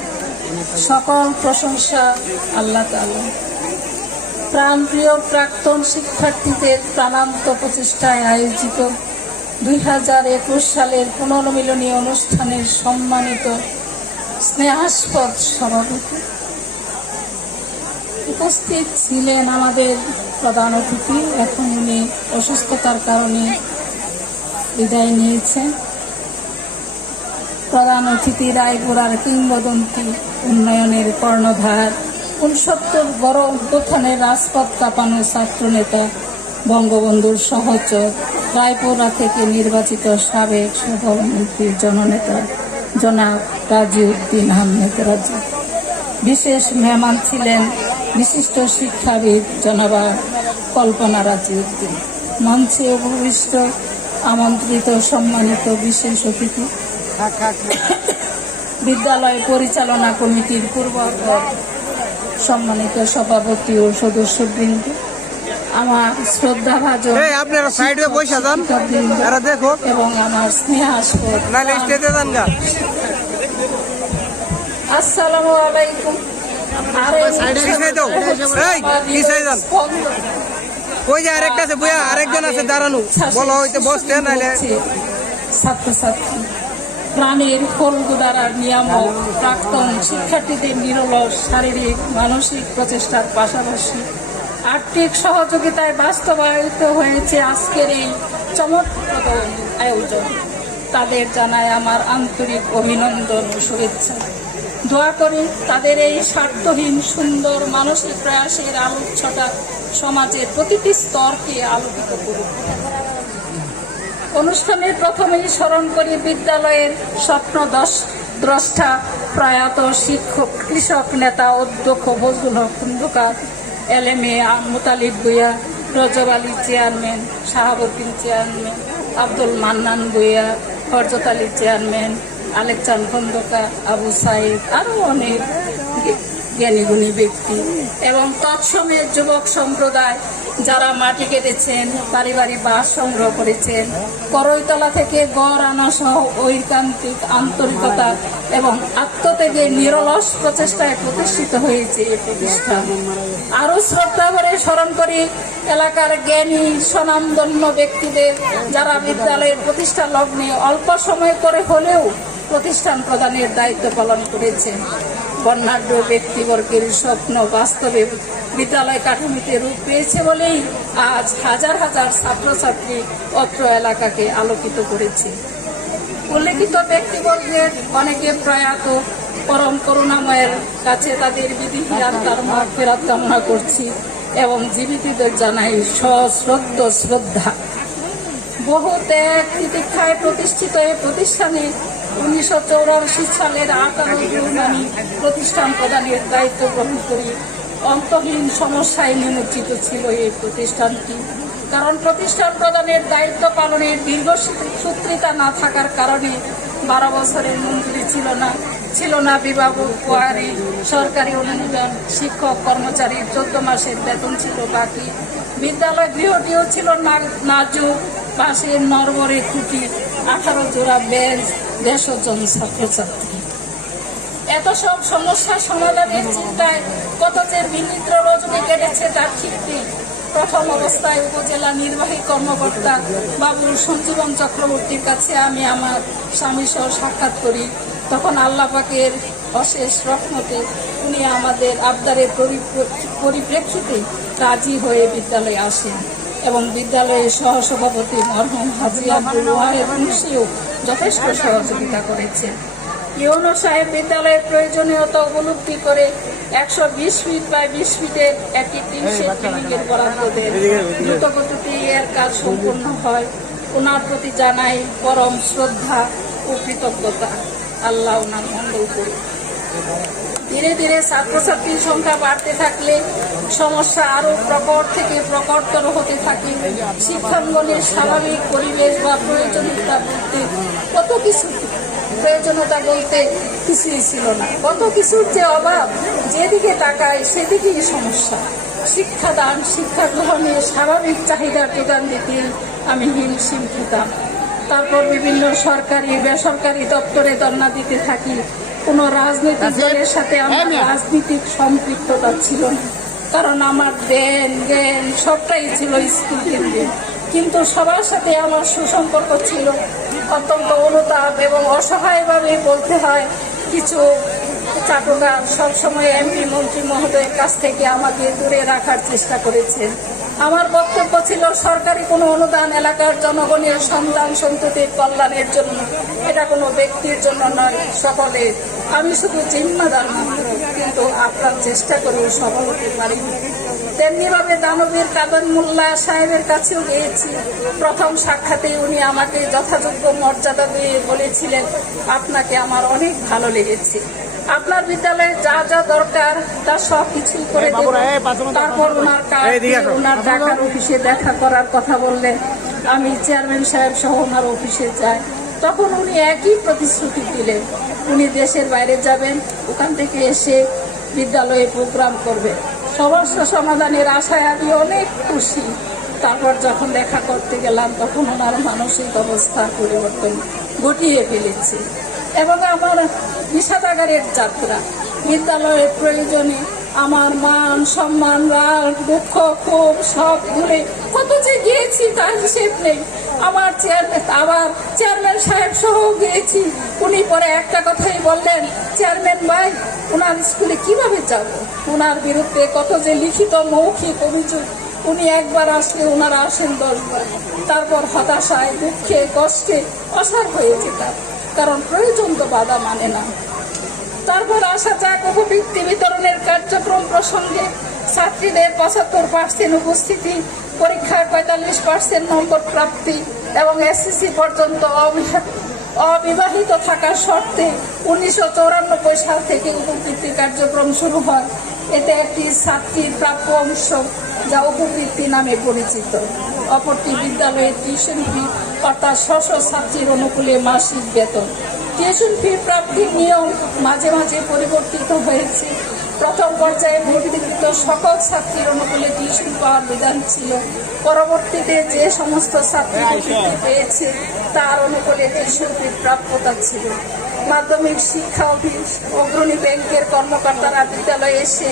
সকল প্রশংসা আল্লাহ তাআলা। প্রাণপ্রিয় প্রাক্তন শিক্ষার্থীদের প্রাণান্ত প্রচেষ্টায় আয়োজিত 2021 সালের পুনর্মিলনী অনুষ্ঠানের সম্মানিত স্নেহাস্পদ সভাপতি, উপস্থিত ছিলেন আমাদের প্রধান অতিথি, এখন উনি অসুস্থতার কারণে বিদায় নিয়েছেন। প্রধান অতিথি রায়পুরার কিংবদন্তি উন্নয়নের কর্ণধার, 69 বড় অভ্যুত্থানের রাজপথ কাঁপানো ছাত্রনেতা, বঙ্গবন্ধুর সহচর, রায়পুরা থেকে নির্বাচিত সাবেক সফলমন্ত্রী জননেতা জনাব রাজিউদ্দিন আহমেদ রাজু। বিশেষ মেহমান ছিলেন বিশিষ্ট শিক্ষাবিদ জনাবা কল্পনা রাজিউদ্দিন। মঞ্চে উপবিষ্ট আমন্ত্রিত সম্মানিত বিশেষ অতিথি, বিদ্যালয় পরিচালনা কমিটির পূর্ববর্তী সম্মানিত সভাপতি ও সদস্যবৃন্দ, আমার শ্রদ্ধাভাজন আপনারা সাইডে বসে যান, এরা দেখো, এবং আমার স্নেহাস্পদ আসসালামু আলাইকুম। ওই যে আরেকটা আছে বইয়া, আরেকজন আছে দাঁড়ানো, বলো হইতে বসতে নাইলে। ছাত্রছাত্রী, প্রাণের ফলগুদারার নিয়ামক প্রাক্তন শিক্ষার্থীদের নিরলস শারীরিক মানসিক প্রচেষ্টার পাশাপাশি আর্থিক সহযোগিতায় বাস্তবায়িত হয়েছে আজকের এই চমৎপ্রদ আয়োজন। তাদের জানায় আমার আন্তরিক অভিনন্দন ও শুভেচ্ছা। দোয়া করি তাদের এই স্বার্থহীন সুন্দর মানসিক প্রয়াসের আলোচ্যটা সমাজের প্রতিটি স্তরকে আলোকিত করুক। অনুষ্ঠানের প্রথমেই স্মরণ করি বিদ্যালয়ের স্বপ্ন দ্রষ্টা প্রয়াত শিক্ষক কৃষক নেতা অধ্যক্ষ Bazlul Haque Khandakar, LMA Mutalib Bhuiyan, Rajab Ali chairman, Shahabuddin chairman, Abdul Mannan Bhuiyan, Farjat Ali chairman, Alekchan Khandakar, Abu Saeed, আরও অনেক জ্ঞানীগুণী ব্যক্তি এবং তৎসমের যুবক সম্প্রদায় যারা মাটি কেটেছেন, পারিবারিক বাস সংগ্রহ করেছেন, করইতলা থেকে গড় আনা সহ ঐকান্তিক আন্তরিকতা এবং আত্মত্যাগের নিরলস প্রচেষ্টায় প্রতিষ্ঠিত হয়েছে এই প্রতিষ্ঠান। আরও শ্রদ্ধা করে স্মরণ করি এলাকার জ্ঞানী স্বনামধন্য ব্যক্তিদের যারা বিদ্যালয়ের প্রতিষ্ঠা লগ্নে অল্প সময় করে হলেও প্রতিষ্ঠান প্রদানের দায়িত্ব পালন করেছেন। বর্ণাঢ্য ব্যক্তিবর্গের স্বপ্ন বাস্তবে বিদ্যালয় কাঠামোতে রূপ পেয়েছে বলেই আজ হাজার হাজার ছাত্রছাত্রী অত্র এলাকাকে আলোকিত করেছে। উল্লেখিত ব্যক্তিবর্গের অনেকে প্রয়াত, পরম করুণাময়ের কাছে তাদের বিধিহীন আত্মার মাগফিরাত কামনা করছি এবং জীবিতদের জানাই সশ্রদ্ধ শ্রদ্ধা। বহু ত্যাগ তিতিক্ষায় প্রতিষ্ঠিত এই প্রতিষ্ঠানে 1984 সালের 18 জুন আমি প্রতিষ্ঠান প্রদানের দায়িত্ব গ্রহণ করি। অন্তহীন সমস্যায় নিমজ্জিত ছিল এই প্রতিষ্ঠানটি, কারণ প্রতিষ্ঠান প্রদানের দায়িত্ব পালনের দীর্ঘসূত্রিতা না থাকার কারণে 12 বছরের মঞ্জুরি ছিল না বিবাহ উপহারে, সরকারি অনুমোদন, শিক্ষক কর্মচারীর 14 মাসের বেতন ছিল বাকি, বিদ্যালয় গৃহটিও ছিল নাজুক, পাশের নরবরে খুঁটি, 18 জোড়া বেঞ্চ, 150 জন ছাত্রছাত্রী। এত সব সমস্যা সমাধানের চিন্তায় কত যে বিনিদ্র রজনী কেটেছে তার ঠিক নেই। প্রথম অবস্থায় উপজেলা নির্বাহী কর্মকর্তা বাবুল সঞ্জীবন চক্রবর্তীর কাছে আমি আমার স্বামী সহ সাক্ষাৎ করি। তখন আল্লাহ পাকের অশেষ রহমতে উনি আমাদের আবদারের পরিপ্রেক্ষিতে রাজি হয়ে বিদ্যালয়ে আসেন এবং বিদ্যালয়ের সহসভাপতি মরহুম হাজী আব্দুল ওয়াহেদ মুন্সিও যথেষ্ট সহযোগিতা করেছেন। ইউনো সাহেব বিদ্যালয়ের প্রয়োজনীয়তা উপলব্ধি করে 120 ফিট বাই 20 ফিটের একটি টিন শেড বিল্ডিংয়ের বরাদ্দ দেন। দ্রুত গতিতে এর কাজ সম্পন্ন হয়। ওনার প্রতি জানাই পরম শ্রদ্ধা ও কৃতজ্ঞতা। আল্লাহ ওনার মঙ্গল করুন। ধীরে ধীরে ছাত্রছাত্রীর সংখ্যা বাড়তে থাকলে সমস্যা আরো প্রকট থেকে প্রকটতর হতে থাকে। শিক্ষাঙ্গনের স্বাভাবিক পরিবেশ বা প্রয়োজনীয়তা বলতে কিছুই ছিল না। কত কিছুর যে অভাব, যেদিকে তাকায় সেদিকেই সমস্যা। শিক্ষাদান, শিক্ষা গ্রহণে স্বাভাবিক চাহিদার যোগান দিতে আমি হিমশিম খেতাম। তারপর বিভিন্ন সরকারি বেসরকারি দপ্তরে ধর্ণা দিতে থাকি। কোনো রাজনৈতিক দলের সাথে আমার রাজনৈতিক সম্পৃক্ততা ছিল না, কারণ আমার জ্ঞান সবটাই ছিল স্কুল কেন্দ্রে। কিন্তু সবার সাথে আমার সুসম্পর্ক ছিল। অত্যন্ত অনুতাপ এবং অসহায়ভাবে বলতে হয়, কিছু চাটুকার সবসময় এমপি মন্ত্রী মহোদয়ের কাছ থেকে আমাকে দূরে রাখার চেষ্টা করেছেন। আমার বক্তব্য ছিল সরকারি কোনো অনুদান এলাকার জনগণের সন্তান সন্ততির কল্যাণের জন্য, এটা কোনো ব্যক্তির জন্য নয়, সকলের। আমি শুধু জিম্মাদার মাত্র, কিন্তু আপনার চেষ্টা করেও সফল হতে পারিনি। তেমনিভাবে দানবীর কাদের মোল্লা সাহেবের কাছেও গিয়েছি। প্রথম সাক্ষাতে উনি আমাকে যথাযোগ্য মর্যাদা দিয়ে বলেছিলেন, আপনাকে আমার অনেক ভালো লেগেছে, আপনার বিদ্যালয়ে যা যা দরকার তা সব কিছুই করে দেব। তারপর ওনার ঢাকার অফিসে দেখা করার কথা বললেন। আমি চেয়ারম্যান সাহেব সহ ওনার অফিসে যাই। তখন উনি একই প্রতিশ্রুতি দিলেন, উনি দেশের বাইরে যাবেন, ওখান থেকে এসে বিদ্যালয়ে প্রোগ্রাম করবেন। সমস্যা সমাধানের আশায় আমি অনেক খুশি। তারপর যখন দেখা করতে গেলাম, তখন ওনার মানসিক অবস্থার পরিবর্তন ঘটিয়ে ফেলেছে এবং আমার বিষাদাগারের যাত্রা। বিদ্যালয়ের প্রয়োজনে আমার মান সম্মান রাগ দুঃখ ক্ষোভ সব ভুলে কত যে গিয়েছি তার হিসেব নেই। আবার চেয়ারম্যান সাহেব সহ গিয়েছি। উনি পরে একটা কথাই বললেন, চেয়ারম্যান ভাই, ওনার স্কুলে কিভাবে যাব? ওনার বিরুদ্ধে কত যে লিখিত মৌখিক অভিযোগ। উনি একবার আসলে ওনারা আসেন 10 বার। তারপর হতাশায় দুঃখে কষ্টে অসাড় হয়ে যেতাম, কারণ প্রয়োজন তো বাধা মানে না। তারপর আসা যাক উপবৃত্তি বিতরণের কার্যক্রম প্রসঙ্গে। ছাত্রীদের 75% উপস্থিতি, পরীক্ষায় 45% নম্বর প্রাপ্তি এবং এসএসসি পর্যন্ত অবিবাহিত থাকার শর্তে 1994 সাল থেকে উপবৃত্তি কার্যক্রম শুরু হয়। এতে একটি ছাত্রীর প্রাপ্য অংশ, যা উপবৃত্তি নামে পরিচিত। অপরটি বিদ্যালয়ের টিউশন ফি, অর্থাৎ ছাত্রীর অনুকূলে মাসিক বেতন। টিউশন ফি প্রাপ্তির নিয়ম মাঝে মাঝে পরিবর্তিত হয়েছে। প্রথম পর্যায়ে ভর্তিকৃত সকল ছাত্রীর অনুকূলে টিউশন পাওয়ার বিধান ছিল। পরবর্তীতে যে সমস্ত ছাত্রী উপবৃত্তি পেয়েছে তার অনুকূলে টিউশন ফির প্রাপ্যতা ছিল। মাধ্যমিক শিক্ষা অফিস, অগ্রণী ব্যাংকের কর্মকর্তারা বিদ্যালয়ে এসে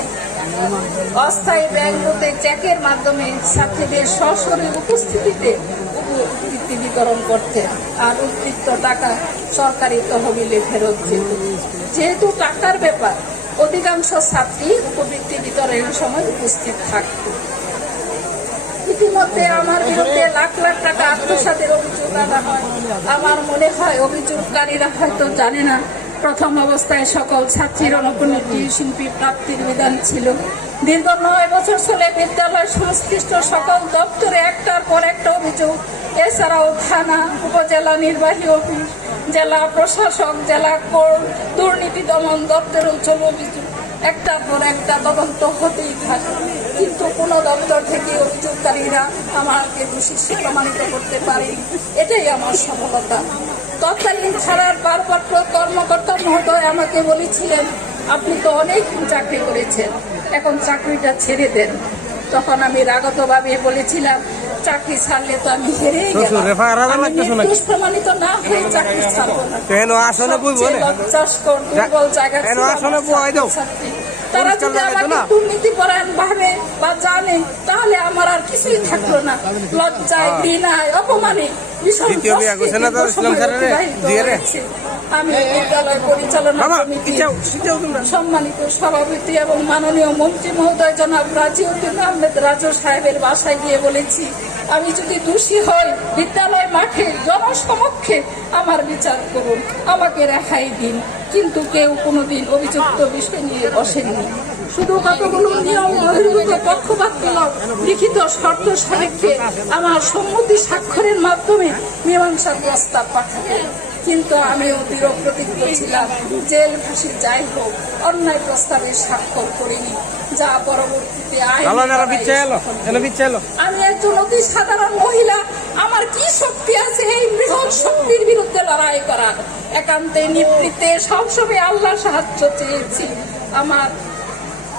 অস্থায়ী ব্যাংকগুলোতে চেকের মাধ্যমে ছাত্রীদের সরাসরি উপস্থিতিতে উপবৃত্তি বিতরণ করতেন, আর উদ্বৃত্ত টাকা সরকারি তহবিলে ফেরত যেত। যেহেতু টাকার ব্যাপার, অধিকাংশ ছাত্রী উপবৃত্তি বিতরণের সময় উপস্থিত থাকত। ইতিমধ্যে আমার বিরুদ্ধে লাখ লাখ টাকা আত্মসাতের অভিযোগ আনা হয়। আমার মনে হয় অভিযোগকারীরা হয়তো জানে না, প্রথম অবস্থায় সকল ছাত্রীর অনুকূলে টিউশন ফি প্রাপ্তির বিধান ছিল। দীর্ঘ 9 বছর চলে বিদ্যালয় সংশ্লিষ্ট সকল দপ্তরে একটার পর একটা অভিযোগ। এছাড়াও থানা, উপজেলা নির্বাহী অফিস, জেলা প্রশাসক, জেলা কোর্ট, দুর্নীতি দমন দপ্তরেও চলে অভিযোগ। একটার পর একটা তদন্ত হতেই থাকে, কিন্তু কোনো দপ্তর থেকে অভিযোগকারীরা আমাকে দোষী প্রমাণিত করতে পারে। এটাই আমার সফলতা। তৎকালীন থানার ভারপ্রাপ্ত কর্মকর্তা মহোদয় আমাকে বলেছিলেন, আপনি তো অনেক চাকরি করেছেন, এখন চাকরিটা ছেড়ে দেন। তখন আমি রাগতভাবে বলেছিলাম, চাকরি ছাড়লে তো আমি হেরেই গেলাম, নির্দোষ প্রমাণিত না হয়ে চাকরি ছাড়বো না। দুর্বল জায়গা, তারা যদি আমাকে দুর্নীতিপরায়ণ ভাবে বা জানে, তাহলে আমার আর কিছুই থাকলো না। লজ্জায়, ঘৃণায়, অপমানে ভীষণ দ্বিতীয় বিয়ে করছে না তো ইসলাম স্যারের দিয়ে রে। আমি বিদ্যালয় পরিচালনা কমিটির সম্মানিত সভাপতি এবং মাননীয় মন্ত্রী মহোদয় জনাব রাজিউদ্দিন আহমেদ রাজু সাহেবের বাসায় গিয়ে বলেছি, আমি যদি দোষী হই বিদ্যালয় মাঠে জনসমক্ষে আমার বিচার করুন, আমাকে রেহাই দিন। কিন্তু কেউ কোনোদিন অভিযুক্ত বিষয় নিয়ে বসেননি। শুধু কতগুলো নিয়ম বহির্ভূত পক্ষপাতমূলক লিখিত শর্ত সাপেক্ষে আমার সম্মতি স্বাক্ষরের মাধ্যমে মীমাংসার প্রস্তাব পাঠাবেন। কিন্তু আমিও দৃঢ় প্রতিজ্ঞ ছিলাম, জেল ফাঁসি যাই হোক অন্যায় প্রস্তাবে স্বাক্ষর করিনি, যা পরবর্তীতে আমি একজন অতি সাধারণ মহিলা। আমার কি শক্তি আছে এই বৃহৎ শক্তির বিরুদ্ধে লড়াই করার? একান্তে নিবৃত্তে সবসময় আল্লাহর সাহায্য চেয়েছি। আমার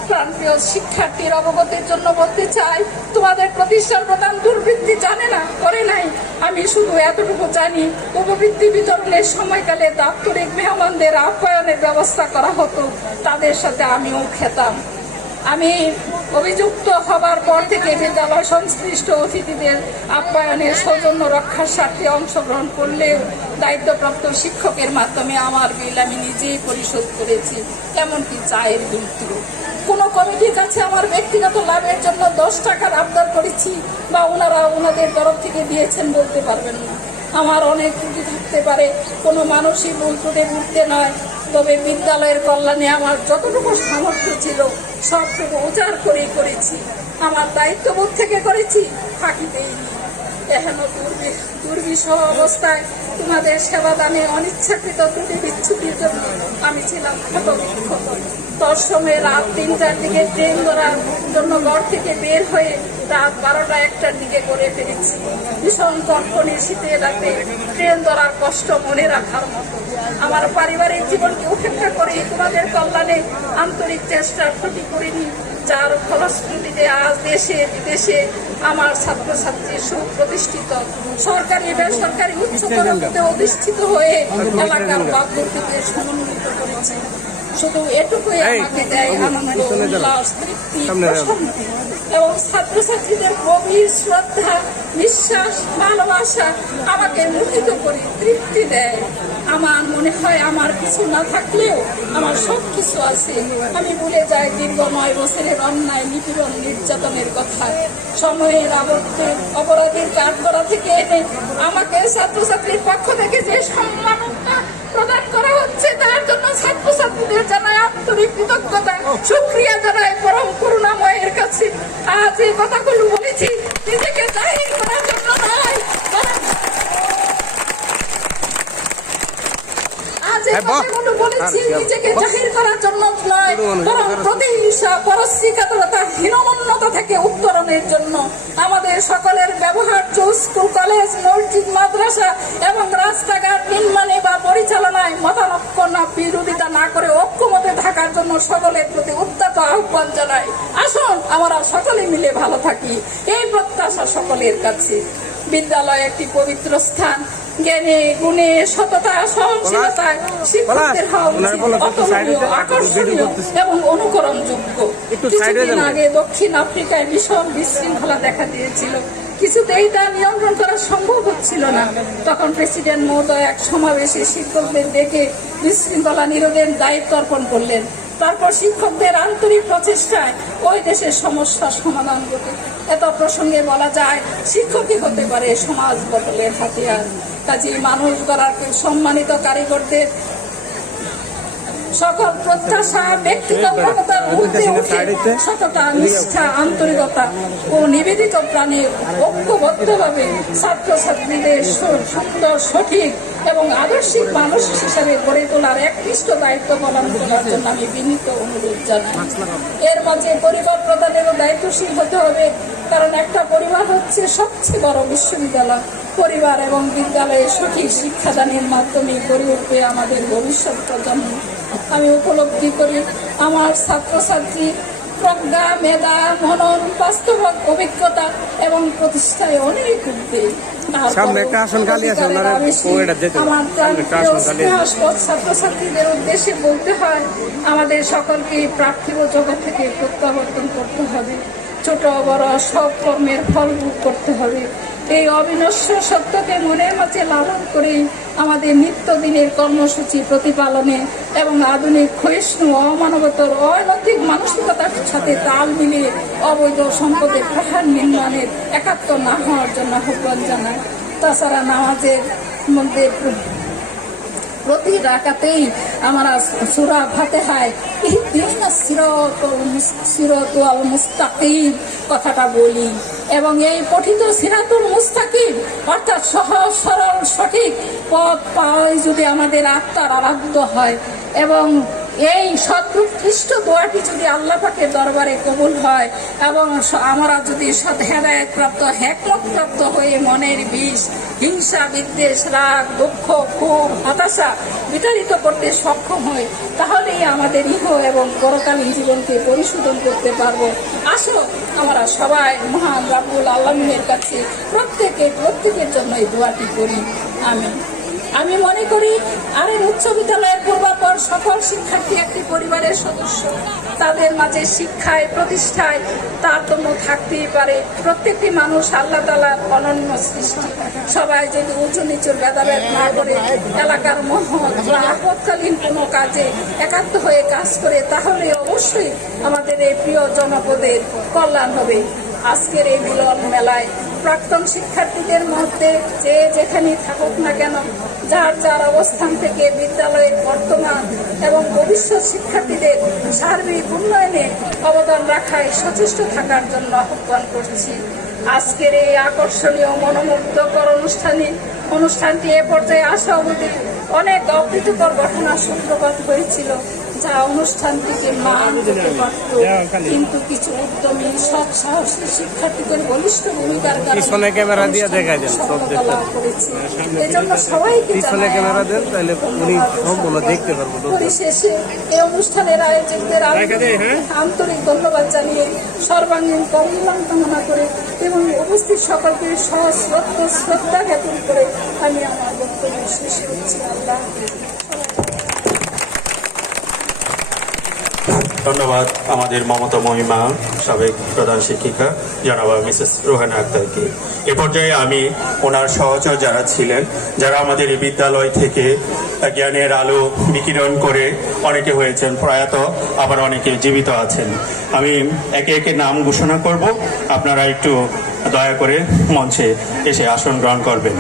প্রাণপ্রিয় শিক্ষার্থীর অবগতির জন্য বলতে চাই, তোমাদের প্রতিষ্ঠান প্রধান দুর্বৃত্তি জানে না, করে নাই। আমি শুধু এতটুকু জানি, উপবৃত্তি বিতরণের সময়কালে দাপ্তরিক মেহমানদের আপ্যায়নের ব্যবস্থা করা হতো, তাদের সাথে আমিও খেতাম। আমি অভিযুক্ত হবার পর থেকে বিদ্যালয় সংশ্লিষ্ট অতিথিদের আপ্যায়নের সৌজন্য রক্ষার স্বার্থে অংশগ্রহণ করলেও দায়িত্বপ্রাপ্ত শিক্ষকের মাধ্যমে আমার বিল আমি নিজেই পরিশোধ করেছি, এমনকি চায়ের বিলটিও। কোনো কমিটির কাছে আমার ব্যক্তিগত লাভের জন্য 10 টাকার আবদার করেছি বা ওনারা ওনাদের তরফ থেকে দিয়েছেন বলতে পারবেন না। আমার অনেক ত্রুটি থাকতে পারে, কোনো মানুষই ভুল ত্রুটি বুঝতে নয়। তবে বিদ্যালয়ের কল্যাণে আমার যতটুকু সামর্থ্য ছিল সবটুকু উজাড় করেই করেছি। আমার দায়িত্ববোধ থেকে করেছি, ফাঁকি দেইনি। এহেন দুর্বিষহ অবস্থায় তোমাদের সেবা দানে অনিচ্ছাকৃত ত্রুটি বিচ্ছুতির জন্য আমি ছিলাম ক্ষতবিক্ষত। তোর সময় রাত 3টার দিকে ট্রেন ধরার জন্য ঘর থেকে বের হয়ে রাত 12টা-1টার দিকে করে ফেলেছি। ভীষণ কনকনে শীতের রাতে ট্রেন ধরার কষ্ট মনে রাখার মতো। আমার পারিবারিক জীবনকে উপেক্ষা করে তোমাদের কল্যাণে আন্তরিক চেষ্টার ক্ষতি করিনি, যার ফলশ্রুতিতে আজ দেশে বিদেশে আমার ছাত্রছাত্রী সুপ্রতিষ্ঠিত, সরকারি বেসরকারি উচ্চতর পদে অধিষ্ঠিত হয়ে এলাকার ভাবমূর্তিকে সমন্বিত করেছে। শুধু এটুকুই আমাকে দেয় আনন্দ, উল্লাস, তৃপ্তি, প্রশান্তি এবং ছাত্রছাত্রীদের গভীর শ্রদ্ধা, বিশ্বাস, ভালোবাসা আমাকে মোহিত করে তৃপ্তি দেয়। আমার মনে হয় আমার কিছু না থাকলেও আমার সব কিছু আছে। আমি ভুলে যাই দীর্ঘ 9 বছরের অন্যায়, নিপীড়ন, নির্যাতনের কথা। সময়ের আবর্তে অপরাধীর কাঠগড়া থেকে এনে আমাকে ছাত্রছাত্রীর পক্ষ থেকে যে সম্মাননা প্রদান করা হচ্ছে তার জন্য ছাত্রছাত্রীদের জানাই আন্তরিক কৃতজ্ঞতা, শুকরিয়া জানাই পরম করুণাময়ের কাছে। আজ এই কথাগুলো বলেছি নিজেকে জাহির করার জন্য নয়, নিজেকে জাহির করার জন্য নয়, বরং প্রতিহিংসা, পরশ্রীকাতরতা, হীনমন্যতা থেকে উত্তরণের জন্য। আমাদের সকলের ব্যবহার্য স্কুল, কলেজ, মসজিদ, মাদ্রাসা এবং রাস্তাঘাট নির্মাণে বা পরিচালনায় মতানৈক্য না বিরোধিতা না করে ঐক্যমতে থাকার জন্য সকলের প্রতি উদ্যত আহ্বান জানাই। আসুন আমরা সকলে মিলে ভালো থাকি, এই প্রত্যাশা সকলের কাছে। বিদ্যালয় একটি পবিত্র স্থান। জ্ঞানে, গুণে, সততা, সহনশীলতায় শিক্ষকদের হওয়া উচিত অতুলনীয়, আকর্ষণীয় এবং অনুকরণযোগ্য। কিছুদিন আগে দক্ষিণ আফ্রিকায় ভীষণ বিশৃঙ্খলা দেখা দিয়েছিল। কিছুতেই তা নিয়ন্ত্রণ করা সম্ভব হচ্ছিল না। তখন প্রেসিডেন্ট মহোদয় এক সমাবেশে শিক্ষকদের ডেকে বিশৃঙ্খলা নিরোধের দায়িত্ব অর্পণ করলেন। তারপর শিক্ষকদের আন্তরিক প্রচেষ্টায় ওই দেশের সমস্যার সমাধান ঘটে। এত প্রসঙ্গে বলা যায়, শিক্ষকই হতে পারে সমাজ বদলের হাতিয়ার। কাজেই মানুষ গড়ার সম্মানিত কারিগরদের সকল প্রত্যাশা, ব্যক্তিগত ক্ষমতার ঊর্ধ্বে উঠে সততা, নিষ্ঠা, আন্তরিকতা ও নিবেদিত প্রাণে ঐক্যবদ্ধভাবে ছাত্রছাত্রীদের সুন্দর, সঠিক এবং আদর্শিক মানুষ হিসাবে গড়ে তোলার একনিষ্ঠ দায়িত্ব পালন করার জন্য আমি বিনীত অনুরোধ জানাই। এর মাঝে পরিবার প্রধানেরও দায়িত্বশীল হতে হবে, কারণ একটা পরিবার হচ্ছে সবচেয়ে বড় বিশ্ববিদ্যালয়। পরিবার এবং বিদ্যালয়ে সঠিক শিক্ষাদানের মাধ্যমে গড়ে উঠবে আমাদের ভবিষ্যৎ প্রজন্ম। আমি উপলব্ধি করি আমার ছাত্রছাত্রী প্রজ্ঞা, মেধা, মনন, বাস্তব অভিজ্ঞতা এবং প্রতিষ্ঠায় অনেক উদ্বেগ। আমার ছাত্রছাত্রীদের উদ্দেশ্যে বলতে হয়, আমাদের সকলকে পার্থিব জগৎ থেকে প্রত্যাবর্তন করতে হবে। ছোট বড় সব কর্মের ফল ভোগ করতে হবে। এই অবিনশ্বর সত্যকে মনের মাঝে লালন করে আমাদের নিত্যদিনের কর্মসূচি প্রতিপালনে এবং আধুনিক ক্ষয়িষ্ণু অমানবতর অনৈতিক মানসিকতার সাথে তাল মিলিয়ে অবৈধ সম্পদের প্রহার নির্মাণের একাত্ম না হওয়ার জন্য আহ্বান জানায়। তাছাড়া নামাজের মধ্যে প্রতি রাকাতেই আমরা সূরা ফাতিহায় ইহদিনাস সিরাতাল মুস্তাকিম কথাটা বলি এবং এই পঠিত সিরাতুল মুস্তাকিম অর্থাৎ সহজ সরল সঠিক পথ পাওয়াই যদি আমাদের আত্মার আরাধ্য হয় এবং এই সৎকৃষ্ট দোয়াটি যদি আল্লাহ পাকের দরবারে কবুল হয় এবং আমরা যদি সৎ হেদায়েত প্রাপ্ত হেকমত প্রাপ্ত হয়ে মনের বিষ হিংসা বিদ্বেষ রাগ দুঃখ ক্ষোভ হতাশা বিতাড়িত করতে সক্ষম হই তাহলেই আমাদের ইহ এবং পরকালীন জীবনকে পরিশোধন করতে পারবো। আসো আমরা সবাই মহান রাব্বুল আলামিনের কাছে প্রত্যেকের জন্য এই দোয়াটি করি। আমি মনে করি আরের উচ্চ বিদ্যালয়ের পূর্বাপর সকল শিক্ষার্থী একটি পরিবারের সদস্য। তাদের মাঝে শিক্ষায় প্রতিষ্ঠায় তারতম্য থাকতেই পারে। প্রত্যেকটি মানুষ আল্লাহ তাআলার অনন্য সৃষ্টি। সবাই যদি উঁচু নিচুর ভেদাভেদ না করে এলাকার মহৎ বা আপৎকালীন কোনো কাজে একাত্ম হয়ে কাজ করে তাহলে অবশ্যই আমাদের এই প্রিয় জনপদের কল্যাণ হবে। আজকের এই মিলন মেলায় প্রাক্তন শিক্ষার্থীদের মধ্যে যে যেখানেই থাকুক না কেন যার অবস্থান থেকে বিদ্যালয়ের বর্তমান এবং ভবিষ্যৎ শিক্ষার্থীদের সার্বিক উন্নয়নে অবদান রাখায় সচেষ্ট থাকার জন্য আহ্বান করছি। আজকের এই আকর্ষণীয় মনোমুগ্ধকর অনুষ্ঠানটি এ পর্যায়ে আসা অবধি অনেক অপ্রীতিকর ঘটনার সূত্রপাত হয়েছিল যা অনুষ্ঠানটিকে মান দিতে পারত, কিন্তু কিছু উদ্যমী সৎ সাহসী শিক্ষার্থীদের বলিষ্ঠ ভূমিকার কারণে সফলতা লাভ করেছে। এজন্য সবাইকে পরিশেষে এই অনুষ্ঠানের আয়োজকদের আন্তরিক ধন্যবাদ জানিয়ে সর্বাঙ্গীন কল্যাণ কামনা করে এবং উপস্থিত সকলকে সশ্রদ্ধ শ্রদ্ধা জ্ঞাপন করে আমি আমার বক্তব্য শেষ করছি। আল্লাহ ধন্যবাদ আমাদের মমতা মহিমা সাবেক প্রধান শিক্ষিকা জনাবা মিসেস রোহানা আক্তারকে। এ পর্যায়ে আমি ওনার সহচর যারা ছিলেন, যারা আমাদের এই বিদ্যালয় থেকে জ্ঞানের আলো বিকিরণ করে অনেকে হয়েছেন প্রয়াত, আবার অনেকে জীবিত আছেন, আমি একে একে নাম ঘোষণা করব। আপনারা একটু দয়া করে মঞ্চে এসে আসন গ্রহণ করবেন।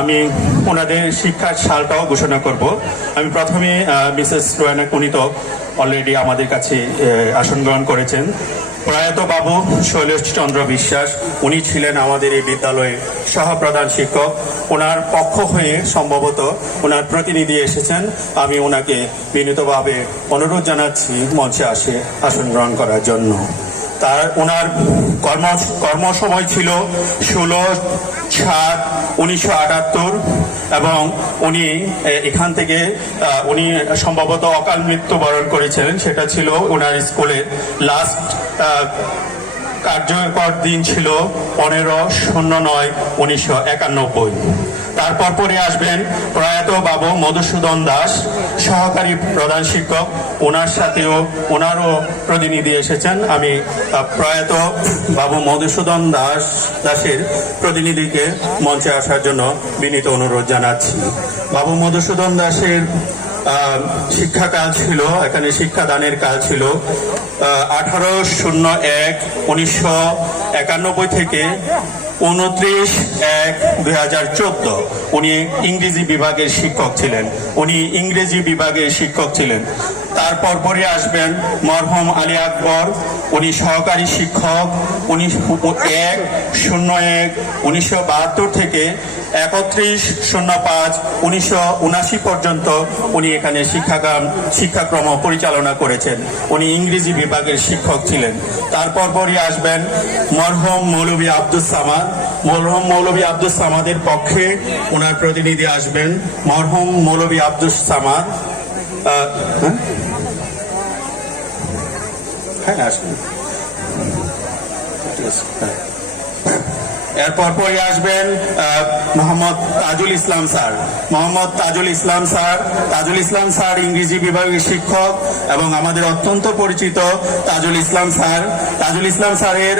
আমি ওনাদের শিক্ষার সালটাও ঘোষণা করব। আমি প্রথমে মিসেস রোয়ানা কুনিত অলরেডি আমাদের কাছে আসন গ্রহণ করেছেন। প্রয়াত বাবু শৈলেশ চন্দ্র বিশ্বাস, উনি ছিলেন আমাদের এই বিদ্যালয়ের সহপ্রধান শিক্ষক। ওনার পক্ষ হয়ে সম্ভবত ওনার প্রতিনিধি এসেছেন। আমি ওনাকে বিনীতভাবে অনুরোধ জানাচ্ছি মঞ্চে আসন গ্রহণ করার জন্য। ওনার কর্মসময় ছিল 16/7/1978 এবং উনি এখান থেকে উনি সম্ভবত অকাল মৃত্যুবরণ করেছিলেন। সেটা ছিল ওনার স্কুলের লাস্ট কার্যকর দিন ছিল 15/09/1991। তারপর পরে আসবেন প্রয়াত বাবু মধুসূদন দাস, সহকারী প্রধান শিক্ষক। ওনারও প্রতিনিধি এসেছেন। আমি প্রয়াত বাবু মধুসূদন দাসের প্রতিনিধিকে মঞ্চে আসার জন্য বিনীত অনুরোধ জানাচ্ছি। বাবু মধুসূদন দাসের শিক্ষাকাল ছিল, এখানে শিক্ষাদানের কাল ছিল 18/01/1991 থেকে 29/1/2014। উনি ইংরেজি বিভাগের শিক্ষক ছিলেন। তারপর পরে আসবেন মরহুম আলী আকবর, উনি সহকারী শিক্ষক। 1/01/1972 থেকে 31/05/1979 পর্যন্ত উনি এখানে শিক্ষাক্রম পরিচালনা করেছেন। উনি ইংরেজি বিভাগের শিক্ষক ছিলেন। তারপর পরে আসবেন মরহুম মৌলভী আব্দুস সামাদ। মরহুম মৌলভী আব্দুস সামাদের পক্ষে ওনার প্রতিনিধি আসবেন মরহুম মৌলভী আব্দুস সামাদ। হ্যাঁ আসবেন। এরপর পরে আসবেন Mohammad Tajul Islam sir. Mohammad Tajul Islam sir, Tajul Islam sir ইংরেজি বিভাগের শিক্ষক এবং আমাদের অত্যন্ত পরিচিত তাজুল ইসলাম স্যার। তাজুল ইসলাম স্যারের